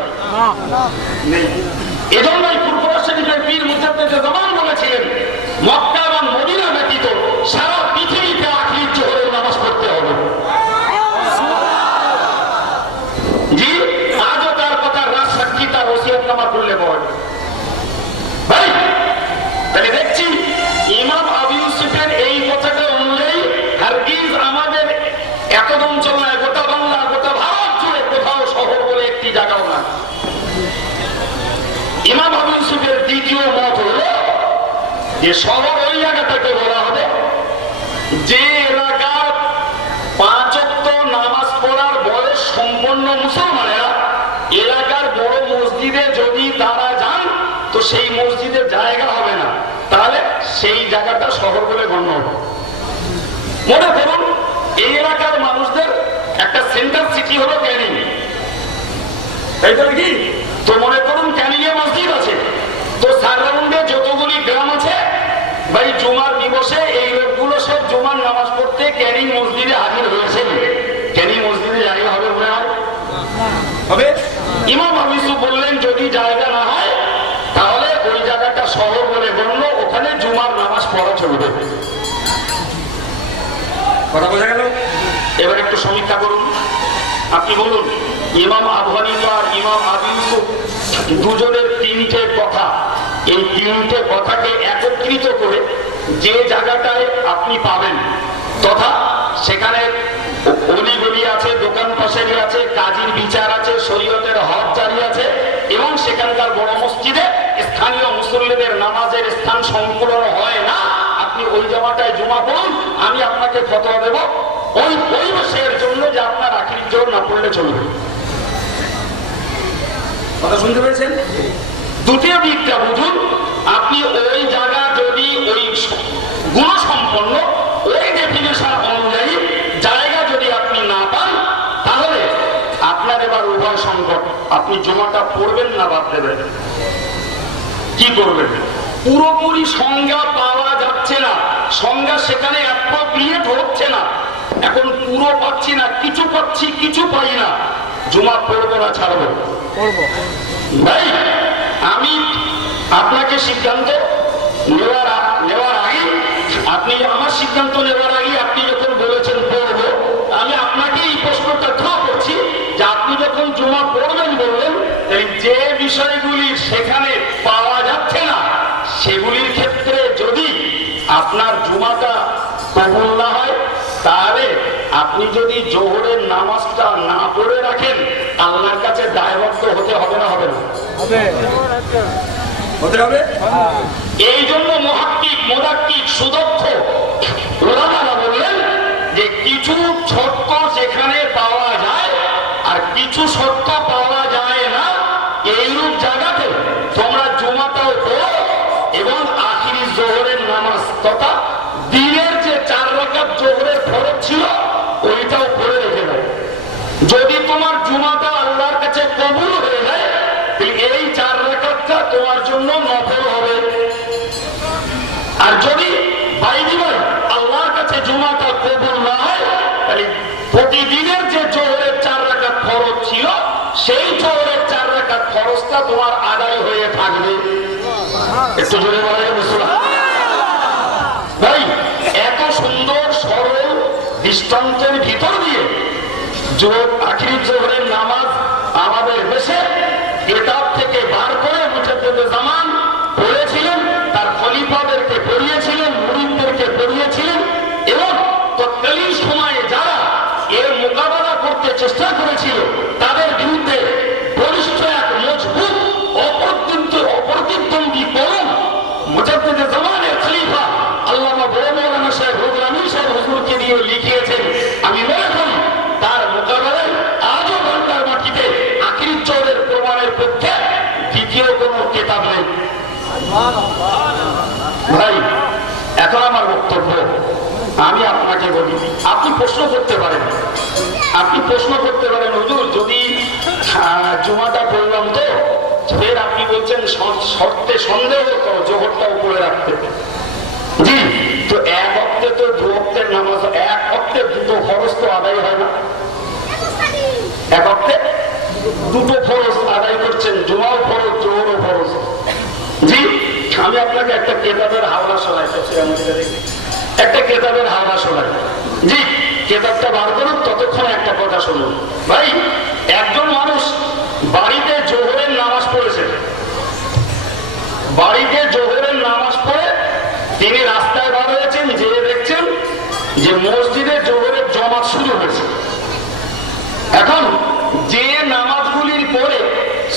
নেই। এজন্যই ফুরফুরা শরীফের পীর মুজাদ্দিদ জামান বলেছিলেন, মক্কা এবং মদিনা ব্যতীত সারা পৃথিবীতে আখির জোহরের নামাজ পড়তে হবে। জি, আজও তার কথা রাজ সাক্ষী, তার ওসিয়তনামা করলে পড়ে ভাই। তাহলে দেখছি ইমাম আবু ইউসুফের এই কথাটা অনুযায়ী হারগিজ আমাদের এত অঞ্চল নয়, গোটা বাংলা, গোটা ভারত জুড়ে কোথাও শহর বলে একটি জায়গাও না। ইমাম আবু ইউসুফের দ্বিতীয় মত হল যে শহর ওই জায়গাটাকে বলা হবে যে এলাকার 5 ওয়াক্ত নামাজ পড়ার বয়স সম্পন্ন মুসলমানেরা এলাকার বড় মসজিদে যদি তারা যান তো সেই মসজিদের জায়গা হবে না, তাহলে সেই জায়গাটা শহর বলে গণ্য হবে। মনে করুন এই এলাকার মানুষদের একটা সেন্টার সিটি হলো ক্যানিং, তাই তো নাকি? তো মনে করুন ক্যানিং এ মসজিদ আছে, তো সারাউন্ডে যতগুলি গ্রাম আছে ভাই, জুমার দিবসে এই লোকগুলো সব জুমার নামাজ পড়তে ক্যানিং মসজিদে হাজির হয়েছে। ক্যানিং মসজিদে জায়গা হবে মনে হয়? হবে। ইমাম আবু ইউসুফ বললেন যদি জায়গা না হয় তাহলে ওই জায়গাটা শহর বলে গণ্য, ওখানে জুমার নামাজ পড়া চলবে। কথা বোঝা গেল? এবার একটু সমীক্ষা করুন। আপনি বলুন, ইমাম আবু হানিফা আর ইমাম আবু ইউসুফ দুজনের তিনটে কথা, এই তিনটে কথাকে একত্রিত করে যে জায়গাটায় আপনি পাবেন, তথা সেখানে অলিগলি আছে, দোকান পাশারি আছে, কাজীর বিচার আছে, শরীয়তের হজ জারি আছে এবং সেখানকার বড় মসজিদে স্থানীয় মুসল্লিদের নামাজের স্থান সংকুলন হয় না, আপনি ওই জায়গাটায় জমা করুন। আমি আপনাকে ফতোয়া দেব ওই পরিবেশের জন্য যে আপনার আখির জোর না পড়লে চলবে। কথা শুনতে পেরেছেন? দ্বিতীয় দিকটা বুঝুন, আপনি ওই জায়গা যদি ওই গুণসম্পন্ন ওই ডেফিনেশন অনুযায়ী জায়গা যদি আপনি না পান, তাহলে আপনার এবার উভয় সংকট। আপনি জমাটা পড়বেন না বাদ দেবেন, কি করবেন? পুরোপুরি সংজ্ঞা পাওয়া যাচ্ছে না, সংজ্ঞা সেখানে অ্যাপ্রোপ্রিয়েট হচ্ছে না। এখন পুরো পাচ্ছি না, কিছু পাচ্ছি, কিছু পাই না, জমা পড়বো না ছাড়বো ভাই। আমি আপনাকে সিদ্ধান্ত নেওয়ার আগে, আপনি আমার সিদ্ধান্ত নেওয়ার আগে আপনি যখন বলেছেন পড়বো, আমি আপনাকে এই প্রশ্নটা করছি যে আপনি যখন জমা পড়বেন বললেন, যে বিষয়গুলি সেখানে পাওয়া যাচ্ছে না সেগুলির ক্ষেত্রে যদি আপনার জুমাটা কবুল না হয়, তাহলে আপনি যদি জোহরের নামাজটা না পড়ে রাখেন আল্লাহর কাছে দায়বদ্ধ হতে হবে না? হবে না? হতে হবে। এই জন্য মুহাক্কিক, মুদাক্কিক, সুদক্ষ ওলামারা বললেন যে কিছু শর্ত যেখানে পাওয়া যায় আর কিছু শর্ত পাওয়া যায় না, এইরূপ জায়গাতে তোমরা জুমাটাও পড়ো এবং আখিরি জোহরের নামাজ তথা দিনের যে 4 রাকাত জোহরের ফরজ ছিল তোমার জন্য নফল হবে। আর যদি বাইদিবার আল্লাহর কাছে জুমাটা কবুল না হয়, তাহলে প্রতিদিনের যে জোহরের 4 রাকাত ফরজ ছিল, সেই জোহরের 4 রাকাত ফরজটা তোমার আদায় হয়ে থাকবে। একটু জোরে বলেন মুসলমান ভাই। এত সুন্দর সরল দৃষ্টান্তের ভিতর দিয়ে আখিরি জোহরের নামাজ আমাদের দেশে কিতাব থেকে বার করে মুজাদ্দিদ জামান পড়েছিলেন, তার খলিফাদেরকে পড়িয়েছিলেন, মুরিদদেরকে পড়িয়েছিলেন, এবং তৎকালীন সময়ে যারা এর মোকাবেলা করতে চেষ্টা করেছিল তাদের বিরুদ্ধে বলিষ্ঠ এক মজবুত অপ্রতিদ্বন্দ্বী করুন মুজাদ্দিদ জামানের খলিফা আল্লামা বড় মৌলানা সাহেব হুজুর আমিন সাহেব হুজুরকে দিয়ে লিখিয়েছেন। আমি মনে করি তার মোকাবেলায় আজও বাংলার মাটিতে আখিরি জোহরের প্রমাণের পক্ষে দ্বিতীয় কোনো কিতাব নেই। ভাই, এখন আমার বক্তব্য আমি আপনাকে বলি, আপনি প্রশ্ন করতে পারেন, হুজুর যদি জুমাটা পড়লাম তো ফের আপনি বলছেন শর্তে সন্দেহ তো জোহরটা উপরে রাখতে। জি, তো এক অক্টে তো 2 অক্টের নামাজ, এক অক্টে 2 ফরজ তো আদায় হয় না। এক অক্টে 2 ফরজ আদায় করছেন, জুমাও ফরজ, জোহরও ফরজ। জি, আমি আপনাকে একটা কেতাবের হাওলা শোনাই, একটা কেতাবের হাওলা শোনাই। জি, কেতাবটা বার করুন, ততক্ষণ একটা কথা শুনুন। ভাই, একজন মানুষ বাড়িতে জোহরের নামাজ পড়েছেন, বাড়িতে জোহরের নামাজ পড়ে তিনি রাস্তায় বার হয়েছেন, যে দেখছেন যে মসজিদে জোহরের জমাত শুরু হয়েছে। এখন যে নামাজগুলির পরে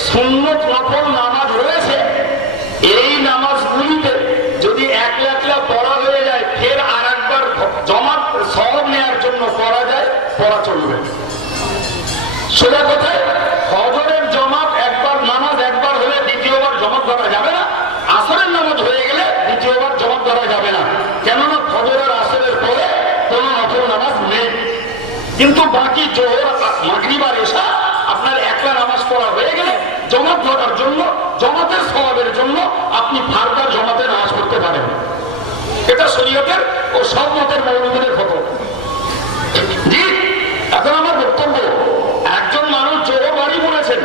সুন্নত নফল নামাজ রয়েছে, এই নামাজগুলিতে যদি একলা একলা পড়া হয়ে যায়, ফের আর একবার জমাত সওয়াব নেওয়ার জন্য পড়া যায়, পড়া চলবে। সোজা কথায় ফজরের জমাত একবার নামাজ একবার হলে দ্বিতীয়বার জমাত ধরা যাবে না, আসরের নামাজ হয়ে গেলে দ্বিতীয়বার জমাত ধরা যাবে না, কেননা ফজরের আসরের পরে কোন নফল নামাজ নেই। কিন্তু বাকি জোহর, মাগরিব আর এশা আপনার একলা নামাজ পড়া হয়ে গেলে জমাত ধরার জন্য, জমাতের সওয়াবের জন্য আপনি ফারদার জমাতে নামাজ পড়তে পারেন। এটা শরীয়তের ও সব মতের মৌলবীদের ফতোয়া। জি, এখন আমার বক্তব্য, একজন মানুষ জোহর বাড়ি পড়েছেন,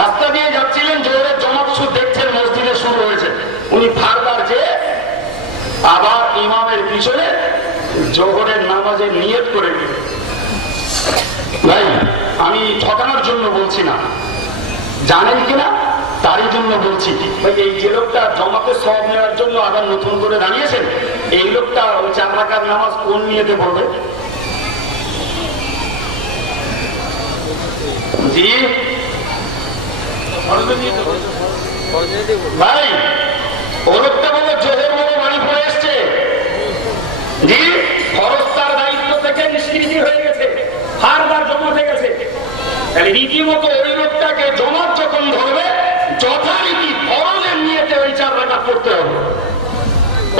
রাস্তা দিয়ে যাচ্ছিলেন, জোহরের জমাত দেখছেন মসজিদে শুরু হয়েছে, উনি ফারদার যে আবার ইমামের পিছনে জোহরের নামাজের নিয়ত করে দিলেন। ভাই, আমি ঠকানোর জন্য বলছি না, জানেন কিনা তারই জন্য বলছি। ভাই, এই যে লোকটা জমাতের সওয়াব নেওয়ার জন্য আবার নতুন করে দাঁড়িয়েছেন, এই লোকটা ওই 4 রাকাত নামাজ কোন নিয়তে পড়বে? জি ভাই, ও লোকটা বলে জোহর বলে বাড়ি পড়ে এসছে। জি, ফরজ তার দায়িত্ব থেকে নিষ্কৃতি হয়ে গেছে, ফারদার জমাতে গেছে। তাহলে রীতিমতো ওই লোকটাকে জমাত যখন ধরবে, যথারীতি ফরজের নিয়েতে ওই 4 রাকাত পড়তে হবে।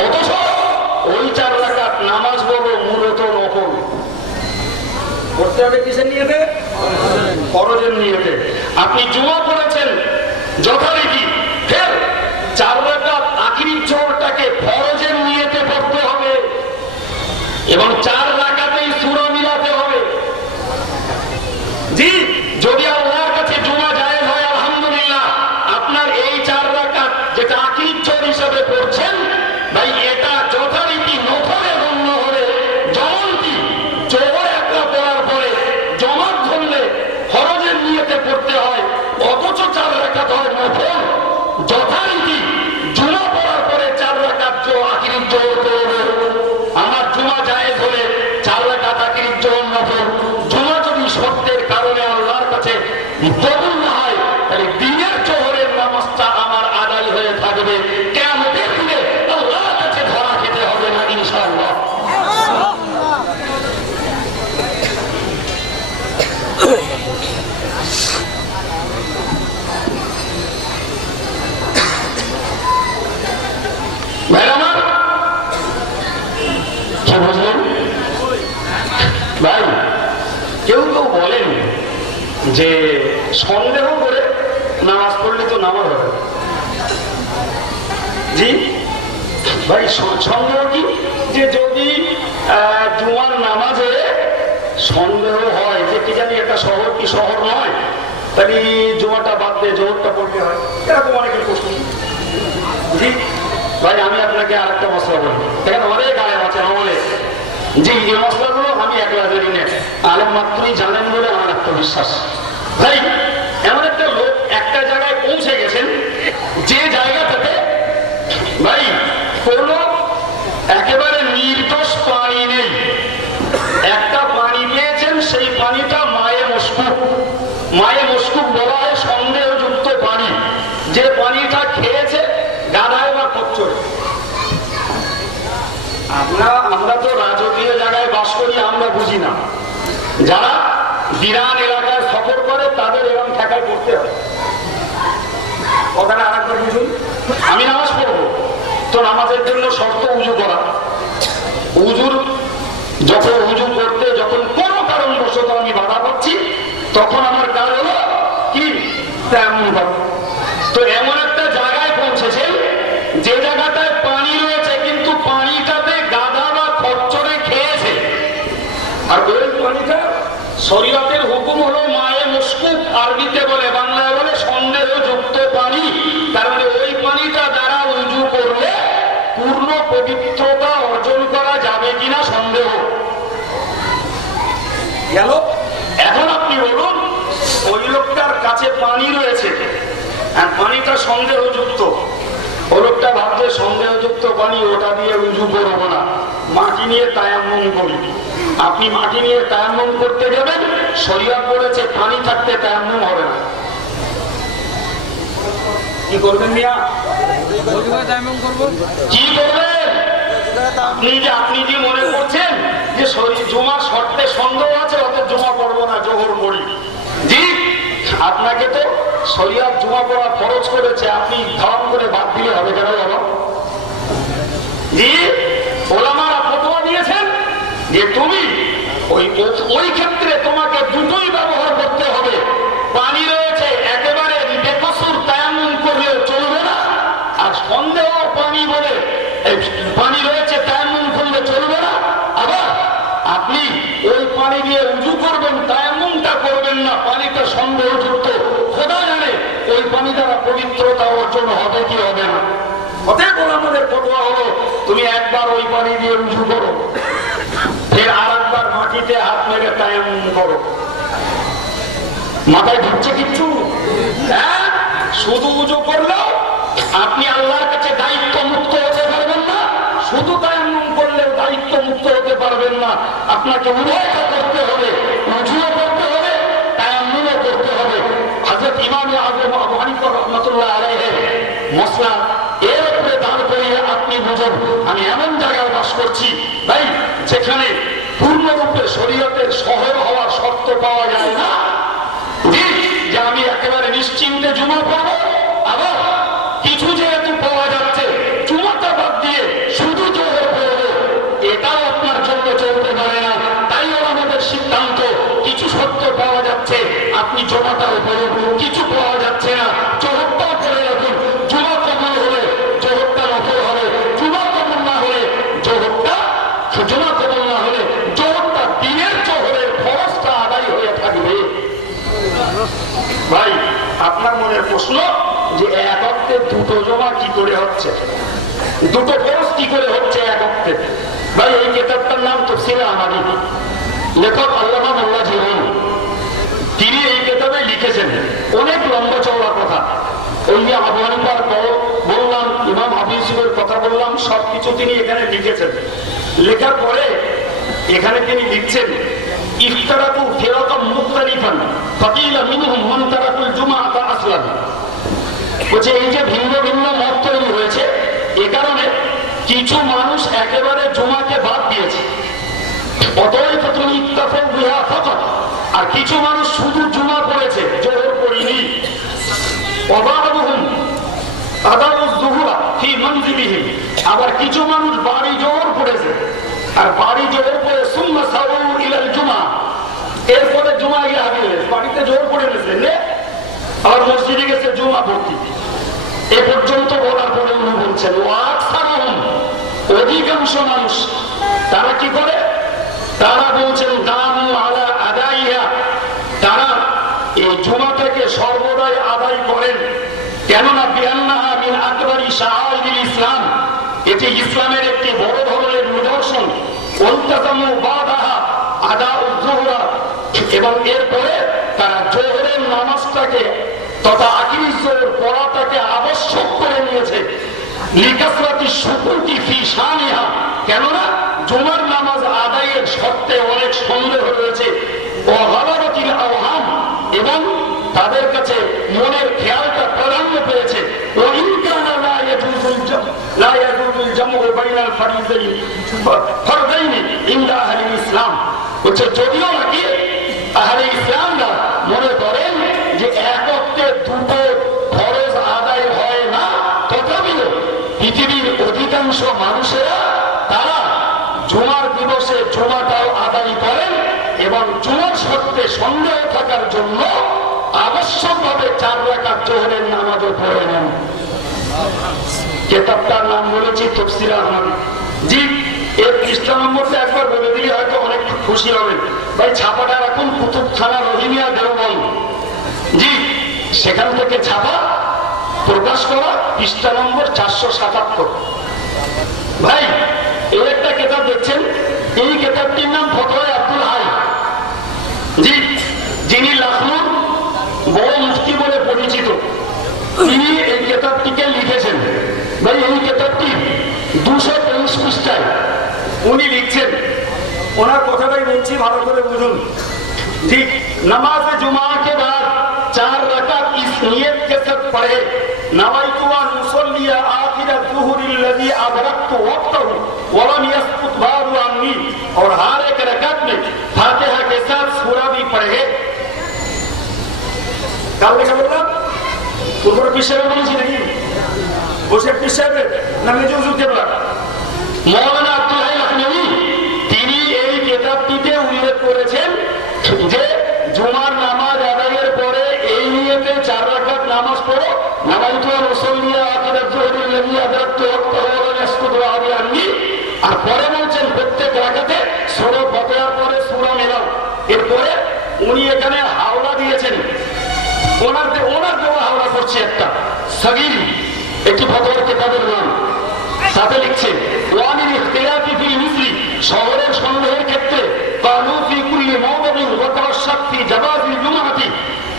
অথচ ওই 4 রাকাত নামাজ বলো মূলত নফল, পড়তে হবে কিসের নিয়েতে? ফরজের নিয়েতে। আপনি জুমা পড়েছেন যথারীতি, ফের 4 রাকাত আখিরি জোহরটাকে ফরজের নিয়েতে পড়তে হবে এবং 4 রাকাতেই সূরা মিলাতে হবে। জি, যদি আল্লাহর কাছে জুমা জায়েজ হয় আলহামদুলিল্লাহ, আপনার এই 4 রাকাত যেটা আখিরি জোহর হিসাবে পড়ছেন, ভাই এটা যথারীতি নফলে গণ্য হবে। যেমনটি জোহর একটা পড়ার পরে জমাত ধরলে ফরজের নিয়েতে পড়তে হয়, অথচ 4 রাকাত হয় নফল। যথারীতি জুমা পড়ার পরে 4 রাকাত আখিরি জোহর পড়বে। আমার জুমা জায়েজ হলে 4 রাকাত আখিরি জোহর নফল। জুমা যদি শর্তের কারণে আল্লাহর কাছে কবুল না হয়, তাহলে দিনের জোহরের নামাজটা আমার আদায় হয়ে থাকবে। কিয়ামতের দিনে আল্লাহর কাছে ধরা খেতে হবে না ইনশাআল্লাহ। ভাই আমার কি বুঝলেন? ভাই, কেউ কেউ বলেন যে সন্দেহ করে নামাজ পড়লে তো নামাজ হবে। জি ভাই, সন্দেহ কি যে যদি জুমার নামাজে সন্দেহ হয় যে কি জানি একটা শহর কি শহর নয়, তাহলে জুমাটা বাদ দিয়ে জোহরটা পড়তে হয়, এরকম অনেকের প্রশ্ন। জি ভাই, আমি আপনাকে আর একটা মশলা বলি, দেখেন অনেক আলেম আছে আমলে, যে এই মশলাগুলো আমি একলা জানি না, আলেম মাত্রই জানেন বলে আমার আত্মবিশ্বাস। ভাই, এমন একটা লোক একটা জায়গায় পৌঁছে গেছেন যে জায়গাটাতে ভাই কোন একেবারে নির্দোষ পানি নেই, একটা পানি পেয়েছেন, সেই পানিটা মায়ে মশকুক। মায়ে মশকুক বলা হয় সন্দেহযুক্ত পানি, যে পানিটা খেয়েছে গাধায় বা কচ্ছরে। আমরা তো রাজকীয় জায়গায় বাস করি, আমরা বুঝি না। যারা বিরান এলাকায় সফর করে তাদের এরকম ঠেকায় করতে হয়। কথাটা আরেকবার বুঝুন। আমি নামাজ পড়বো, তো নামাজের জন্য শর্ত উজু করা। উজুর যখন উজু করতে যখন কোনো কারণবশত আমি বাধা পাচ্ছি, তখন আমার কাজ হলো কি তেমন ভাবে। তো এমন একটা জায়গায় পৌঁছেছেন যে জায়গাটায় পানি রয়েছে, কিন্তু পানিটাতে গাধা বা খচ্চরে খেয়েছে, আর ওই পানিটা শরীয়তের হুকুম হলো মায়ে মুশকুক, আরবিতে বলে, বাংলায় বলে সন্দেহযুক্ত পানি। তার মানে ওই পানিটা দ্বারা উজু করলে পূর্ণ পবিত্রতা অর্জন করা যাবে কিনা সন্দেহ গেল। এখন আপনি বলুন, ওই লোকটার কাছে পানি রয়েছে আর পানিটা সন্দেহযুক্ত, ওই লোকটা ভাবছে সন্দেহযুক্ত পানি, ওটা দিয়ে উজু করবো না, মাটি নিয়ে তায়াম্মুম করি। আপনি মাটি নিয়ে তায়াম্মুম করতে যাবেন, শরীয়ত বলেছে পানি থাকতে তায়াম্মুম হবে না। কি করবেন মিয়া? কি করবেন? আপনি যে মনে করছেন যে জুমার শর্তে সন্দেহ আছে, অত জুমা পড়বো না, জোহর পড়ি। জি, আপনাকে তো শরীয়ত জুমা পড়া খরচ করেছে, আপনি ধারণ করে বাদ দিলে হবে কেন বাবা? জি, ওলামারা ফতোয়া দিয়েছেন যে তুমি ওই ক্ষেত্রে তোমাকে দুটোই ব্যবহার করতে হবে। পানি রয়েছে, একেবারে বেকসুর তায়াম্মুম করলেও চলবে না, আর সন্দেহ পানি বলে পানি রয়েছে তায়াম্মুম করলে চলবে না। আবার আপনি ওই পানি দিয়ে উজু করবেন, তায়াম্মুমটা করবেন না, পানিটা সন্দেহযুক্ত, খোদা জানে ওই পানি দ্বারা পবিত্রতা অর্জন হবে কি হবে না। অতএব আমাদের ফতোয়া হলো তুমি একবার ওই পানি দিয়ে উজু করো, ফের আর একবার মাটিতে হাত মেরে তায়াম্মুম করো। মাথায় ঢুকছে কিচ্ছু? হ্যাঁ, শুধু উজু করলেও আপনি আল্লাহর কাছে দায়িত্ব মুক্ত হতে পারবেন না, শুধু তায়াম্মুম করলেও দায়িত্ব মুক্ত হতে পারবেন না। আপনাকে উভয়টা করতে হবে, উজুও করতে হবে, তায়াম্মুমও করতে হবে। হযরত ইমাম আবু হানিফা রাহমাতুল্লাহ আলাইহি মসলা এর উপরে দাঁড় করিয়ে আপনি বুঝুন, আমি এমন জায়গায় বাস করছি ভাই, যেখানে পূর্ণরূপে শরীয়তের শহর হওয়ার শর্ত পাওয়া যায় না। যে আমি একেবারে নিশ্চিন্তে জুমা পড়বো, আবার কিছু যেহেতু পাওয়া যাচ্ছে জুমাটা বাদ দিয়ে শুধু জোহর পড়বো, এটাও আপনার জন্য চলতে পারে না। তাই আমাদের সিদ্ধান্ত, কিছু শর্ত পাওয়া যাচ্ছে আপনি জমাটাও পড়ুন, কিছু পাওয়া যাচ্ছে না জোহরটাও পড়ে রাখুন। জুমা কবুল হলে জোহরটা নফল হবে, জুমা কবুল না হলে জুমা কবুল না হলে জোহরটা দিনের জোহরের ফরজটা আদায় হয়ে থাকবে। ভাই, আপনার মনের প্রশ্ন যে এক অর্থে দুটো জমা কি করে হচ্ছে, দুটো ফরজ কি করে হচ্ছে এক অর্থে? ভাই, এই কিতাবটার নাম তাফসীরে আমাদি, লেখক আল্লামা মোল্লা জীবন, তিনি এই কিতাবে লিখেছেন অনেক লম্বা চওড়া কথা। ওই যে আবু হানিফার বললাম, ইমাম হাফিজের কথা বললাম, সবকিছু তিনি এখানে লিখেছেন। লেখার পরে এখানে তিনি লিখছেন ইফতারাকু ফিরাকাম মুখতালিফান ফাকিলা মিনহুম মান তারাকুল জুমআতা আসলান। বলছে এই যে ভিন্ন ভিন্ন মত তৈরি হয়েছে, এ কারণে কিছু মানুষ একেবারে জুমাকে বাদ দিয়েছে, অতএব তুমি ইত্তাফাউ বিহা ফাকাত, আর কিছু মানুষ শুধু জুমা পড়েছে, জোহর পড়েনি। ওয়াবাদুহুম আদাউয যুহুরা ফি মানজিলিহিম, আবার কিছু মানুষ বাড়ি জোহর পড়েছে, আর বাড়ি জোহর পড়ে সুম্মা সাউ ইলাল জুমা, এরপরে জুমা গিয়ে হাজির হয়েছে, বাড়িতে জোহর পড়ে গেছে, আর মসজিদে গেছে জুমা পড়তে। এ পর্যন্ত বলার পরে উনি বলছেন অধিকাংশ মানুষ তারা কি করে, তারা বলছেন দামু আলা আদাইয়া, তারা এই জুমাটাকে সর্বদাই আদায় করেন। কেননা বিআন্নাহা মিন আকবারি শাআইরিল ইসলাম, এটি ইসলামের একটি বড় ধরনের নিদর্শন। ওয়ান্তাজামু বাদাহা আদাউয যুহরা, এবং এরপরে তারা জোহরের নামাজটাকে তথা আখিরি জোহর পড়াটাকে আবশ্যক করে নিয়েছে। লিকাসরাতি শুকুকি ফি শানিহা, কেননা জুমার নামাজ আদায়ের শর্তে অনেক সন্দেহ রয়েছে। ও গালাবাতিল আওহাম, এবং তাদের কাছে মনের খেয়ালটা প্রাধান্য পেয়েছে। ও ইনকানা লা ইয়াজুজুল জামউ বাইনাল ফারদাইনি ইনদা আহলিল ইসলাম, বলছে যদিও নাকি আহলে ইসলামরা মনে করেন যে একত্রে দুটো ফরজ আদায় হয় না, তথাপিও পৃথিবীর অধিকাংশ মানুষেরা তারা জুমার দিবসে জুমাটাও আদায় করেন এবং জুমার শর্তে সন্দেহ থাকার জন্য আবশ্যকভাবে 4 রাকাত জোহরের নামাজও পড়ে নেন। কিতাবটার নাম বলেছি তাফসীর আহমদ। জি, এর পৃষ্ঠা নম্বরটা একবার বলে দিলে হয়তো অনেক খুশি হবেন। ভাই ছাপাটা রাখুন কুতুবখানা রহিমিয়া দেওবন্দ। জি, সেখান থেকে ছাপা, প্রকাশ করা, পৃষ্ঠা নম্বর 477। ভাই এই একটা কিতাব দেখছেন, এই কিতাবটির নাম ফতোয়া আব্দুল হাই। জি, যিনি লখনৌর বড় মুফতি বলে পরিচিত, তিনি এই কিতাবটিকে লিখেছেন। ভাই এই কিতাবটি 223 পৃষ্ঠায় উনি লিখছেন, ওনার কথাটাই বলছি, ভালো করে বুঝুন। ঠিক नमाज जुमा के बाद 4 रकात इस नियत के साथ पढ़े, नवाइतु अन उसल्ली आखिर ज़ुहर الذي अदरकत वक्तहु वलम यस्कुत बादु अन्नी, और हर एक रकात में फातिहा के साथ सूरा भी पढ़े। কাল দেখা বললাম পূর্ব পিছনে বলেছি নাকি, বসে পিছনে না মেজুজু কেবলা মওলানা আব্দুল হাই লখনৌই, তিনি এই কিতাবটিতে উল্লেখ করেছেন যে জুমার নামাজ আদায়ের পরে এই নিয়তে 4 রাকাত নামাজ পড়ো, নামাইতু আন উসল্লি আখির যুহরি আল্লাযী আদরাকতু ওয়াক্তাহু ওয়া লাম ইয়াসকুতু বাদি আন্নী, আর পরে বলছেন প্রত্যেক রাকাতে সূরা ফাতিহার পরে সূরা মেলাও। এরপরে উনি এখানে হাওলা দিয়েছেন, ওনার দেওয়া হাওলা করছে একটা সগীর, একটি ফতোয়ার কিতাবের নাম। সাথে লিখছে ওয়ানিল ইখতিলাফি ফিল মিসলি, শহরের সন্দেহের ক্ষেত্রে কানু ফি কুল্লি মাওদিন ওয়া তাওয়াশশাক ফি জাওয়াজিল জুমআতি,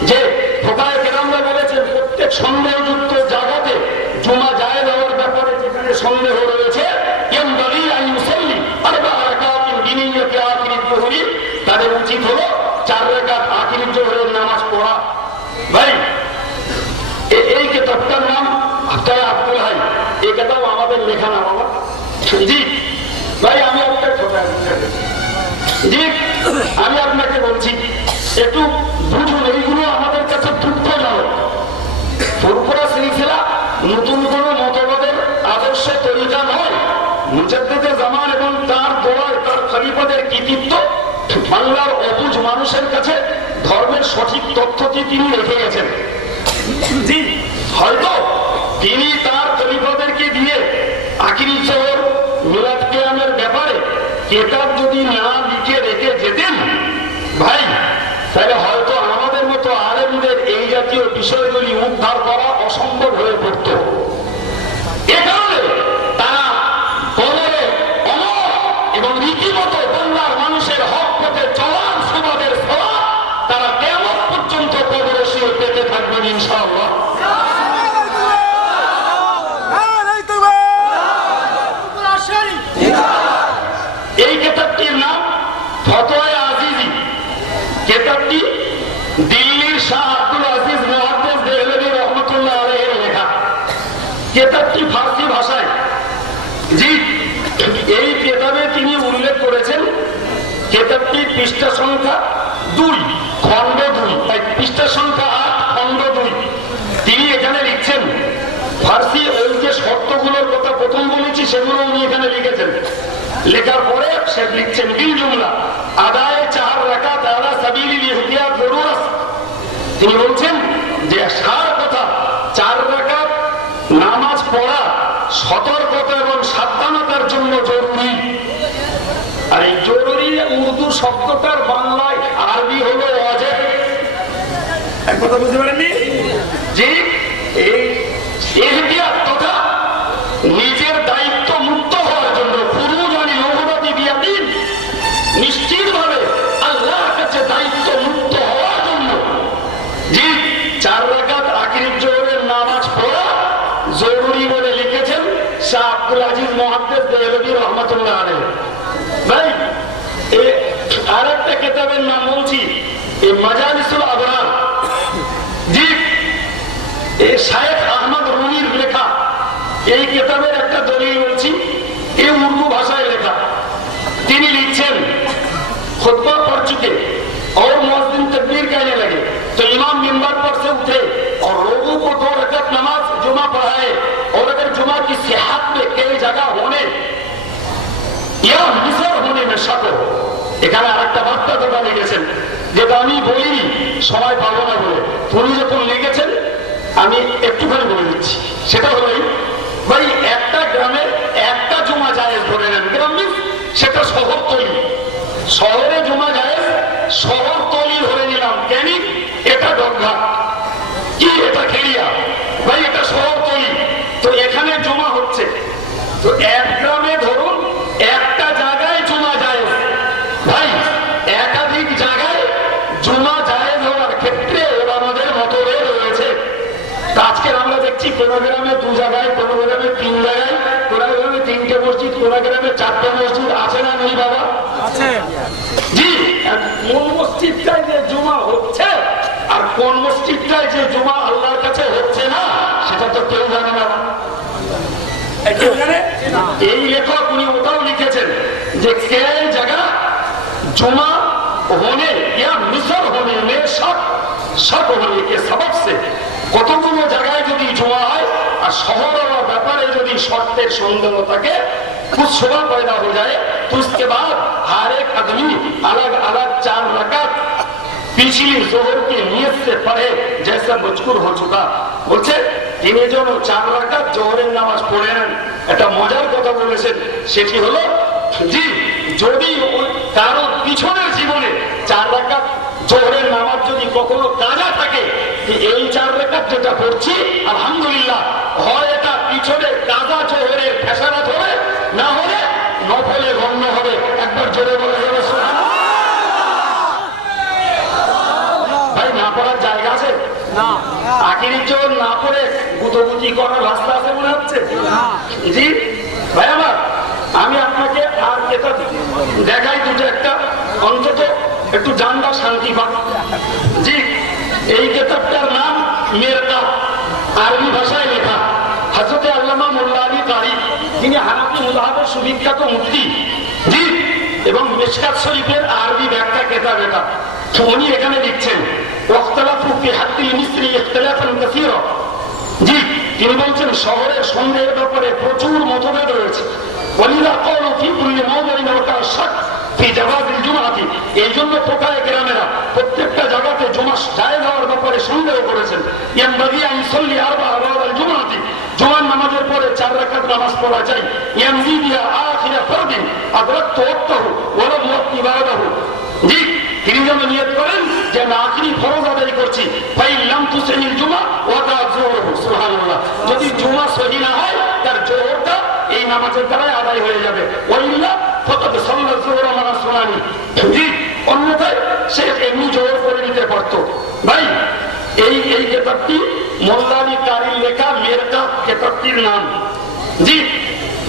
যে ফুকাহায়ে কেরামরা বলেছেন প্রত্যেক সন্দেহযুক্ত জায়গাতে জুমা জায়েজ হওয়ার ব্যাপারে যেখানে সন্দেহ রয়েছে, ইয়ানবাগি আন ইউসাল্লি 4 রাকাতিন বিনিয়্যাতি আখিরি যুহরি, তাদের উচিত হলো 4 রাকাত আখিরি জোহরের নামাজ পড়া। ভাই এই কিতাবটার নাম আব্দুল হাই, এই কিতাব আমাদের লেখা না বাবা। জি ভাই, আমি আপনাকে জি আমি আপনাকে বলছি একটু বুঝুন, এইগুলো আমাদের কাছে দুঃখজনক। ফুরফুরা সিলসিলা নতুন কোনো মতবাদের আদর্শ তরিকা নয়, মুজাদ্দিদে জামান এবং তার দোয়ার তার খলিফাদের কৃতিত্ব বাংলার অবুঝ মানুষের কাছে ধর্মের সঠিক তথ্যটি তিনি রেখে গেছেন। জি, হয়তো তিনি তার খলিফাদেরকে দিয়ে আখিরি জোহর মিলাদ কিয়ামের ব্যাপারে কিতাব যদি না লিখে রেখে যেতেন ভাই, তাহলে হয়তো আমাদের মতো আলেমদের এই জাতীয় বিষয়গুলি উদ্ধার করা অসম্ভব হয়ে পড়ত। এ কারণে তারা কবরে অমর এবং রীতিমতো বাংলার মানুষের হক পথে চলার সমাজের ফলা তারা কিয়ামত পর্যন্ত কবরে শুয়ে পেতে থাকবেন ইনশাআল্লাহ। এই কিতাবটির নাম ফতোয়া আজিজি। কিতাবটি দিল্লির শাহ আব্দুল আজিজ মুহাদ্দিস দেহলভী রহমাতুল্লাহ আলাইহির লেখা। কিতাবটি ফার্সি ভাষায়। জি, এই কিতাবে তিনি উল্লেখ করেছেন, কিতাবটি পৃষ্ঠা সংখ্যা 2 খণ্ড 2, তাই পৃষ্ঠা সংখ্যা 8 খণ্ড 2। তিনি এখানে লিখছেন ফার্সি ওই যে শর্তগুলোর কথা প্রথম বলেছি সেগুলো উনি এখানে লিখেছেন। লেখার পরে সে লিখছেন বিল জুমলা আদায়ে 4 রাকাত আলা সাবিলিল ইহতিয়াত জরুরাত। তিনি বলছেন যে সার কথা 4 রাকাত নামাজ পড়া এক কথা বুঝতে পারেননি যে এই ইহতিয়াত তথা নিজের দায়িত্ব মুক্ত হওয়ার জন্য পুরুজানি নবুবতি বিয়াদিন নিশ্চিতভাবে আল্লাহর কাছে দায়িত্ব মুক্ত হওয়ার জন্য যে 4 রাকাত আখিরি জোহরের নামাজ পড়া জরুরি বলে লিখেছেন শাহ আব্দুল আজিজ মুহাদ্দিস দেহলভী রহমাতুল্লাহ আলাইহি। ভাই আর একটা কিতাবের নাম বলছি এই মাজালিসুল আবরার, জি এই শায়েখ আহমদ রুমির লেখা এই কিতাবের একটা দলিল বলছি, এই উর্দু ভাষায় লেখা। তিনি লিখছেন खुतबा पढ़ चुके और मुअज्जिन तकबीर कहने लगे तो इमाम मिंबर पर से उठे और लोगों को 2 रकात नमाज जुमा पढ़ाए और अगर जुमा की सिहत में कई जगह होने या मिसर होने में शक हो। এখানে আরেকটা বার্তা কথা লিখেছেন যেটা আমি বলিনি সময় পাবো না বলে, উনি যখন লিখেছেন আমি একটুখানি বলে দিচ্ছি। সেটা হলো ভাই একটা গ্রামে একটা জুমা জায়েজ ধরে নেন, গ্রাম মিন্স সেটা শহরতলি, শহরে জমা যায় শহরতলি ধরে নিলাম, কেন এটা ডগঘাট কি এটা খেলিয়া, ভাই এটা শহরতলি, তো এখানে জমা হচ্ছে। তো এক গ্রামে ধরুন একটা জায়গায় জমা যায়, ভাই একাধিক জায়গায় জমা যায় হওয়ার ক্ষেত্রে আমাদের মতরে রয়েছে। আজকে আমরা দেখছি কোন গ্রামে 2 জায়গায়, কোন গ্রামে 3 জায়গায়, কোন গ্রামে 3টে মসজিদ, কোন গ্রামে 4টে মসজিদ, আছে না নেই বাবা? আছে। জি, কোন মসজিদটায় যে জুমা হচ্ছে আর কোন মসজিদটায় যে জুমা আল্লাহর কাছে হচ্ছে না সেটা তো কেউ জানে না। এই লেখক উনি ওটাও লিখেছেন যে कई जगह जुमा होने या मिसर होने में शक होने के सबब से কতগুলো জায়গায় যদি জুমা হয় আর শহরের ব্যাপারে যদি শর্তের সন্দেহ থাকে कुछ सुबह पैदा हो जाए तो उसके बाद हर एक आदमी अलग अलग 4 रकात पिछली जोहर की नियत से पढ़े जैसा मजकूर हो चुका। বলছে তিনি যেন 4 রাকাত জোহরের নামাজ পড়ে নেন। একটা মজার কথা বলেছেন, সেটি হলো জি যদি কারো পিছনের জীবনে 4 রাকাত জোহরের নামাজ যদি কখনো কাজা থাকে, এই 4 রাকাত যেটা পড়ছি আলহামদুলিল্লাহ হয় এটা পিছনে কাজা জোহরের ফেসারাত হবে, না হলে নফলে গণ্য হবে। একবার জোরে বলা যাবে সুবহানাল্লাহ। ভাই না পড়ার জায়গা আছে না, আখিরি জোহর না পড়ে গুতগুতি করার রাস্তা আছে মনে হচ্ছে? জি ভাই আমার, আমি আপনাকে আর এটা দেখাই দুটো একটা, অন্তত একটু জানবা শান্তি পান। জি এই কিতাবটার নাম মেরকা, আরবি ভাষায় লেখা। হযরতে আল্লামা মোল্লা আলী কারি, যিনি হানাফি মুযহাবের সুবিখ্যাত মুফতি, জি এবং মিশকাত শরীফের আরবি ব্যাখ্যা কিতাব এটা। উনি এখানে লিখছেন ওয়াখতালাফু ফি হাদ্দিল মিসরি ইখতিলাফান কাসীরা। জি তিনি বলছেন শহরের সন্দেহের ব্যাপারে প্রচুর মতভেদ রয়েছে। ওয়ালিলা ক্বালু ফি কুল্লি মাওদিন ওয়া কান শাক ফি জাওয়াজিল জুমআতি। এই জন্য কোথায় গ্রামেরা প্রত্যেকটা জায়গাতে জুমা জায়েজ হওয়ার ব্যাপারে সন্দেহ করেছেন। ইয়ানবাগি আন ইউসাল্লি 4 রাকাত জুমআতি, জুমার নামাজের পরে 4 রাকাত নামাজ পড়া চাই। ইয়ামজি বিহা আখিরা ফরদিন আদরাকতু ওয়াক্তাহু ওয়া লাম ইয়াতি বাদাহু। জি তিনি যেন নিয়ত করেন যে আমি আখিরি ফরজ আদায় করছি। ফাইল্লাম তুসিল জুমা ওয়া তাযুরহু সুবহানাল্লাহ। যদি জুমা সহি না হয় তার জোহরটা এই নামাজের দ্বারা আদায় হয়ে যাবে। ওয়াইল্লা ফাকাদ সাল্লা যুহরা মানা সুনানি। জি অন্যথায় সে এমনি জোহর করে নিতে পারত। ভাই এই কিতাবটি মোল্লা আলী কারির লেখা মেরকা কিতাবটির নাম। জি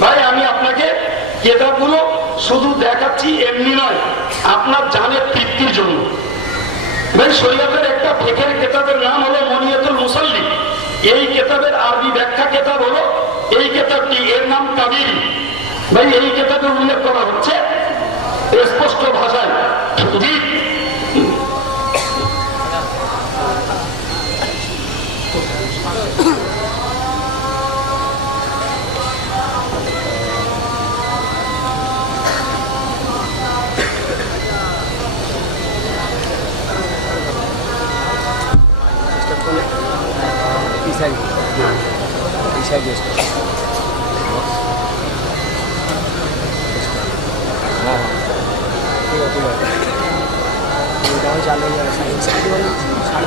ভাই আমি আপনাকে কিতাবগুলো শুধু দেখাচ্ছি এমনি নয়, আপনার জানের তৃপ্তির জন্য। ভাই শরীয়তের একটা ফিকহের কিতাবের নাম হলো মুনিয়াতুল মুসাল্লি। এই কিতাবের আরবি ব্যাখ্যা কিতাব হলো এই কিতাবটি, এর নাম কাবির। ভাই এই কিতাবে উল্লেখ করা হচ্ছে স্পষ্ট ভাষায়, জি चालू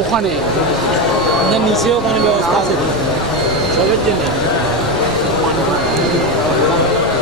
ওখানে নিচেও পানি ব্যবস্থা আছে সবের জন্য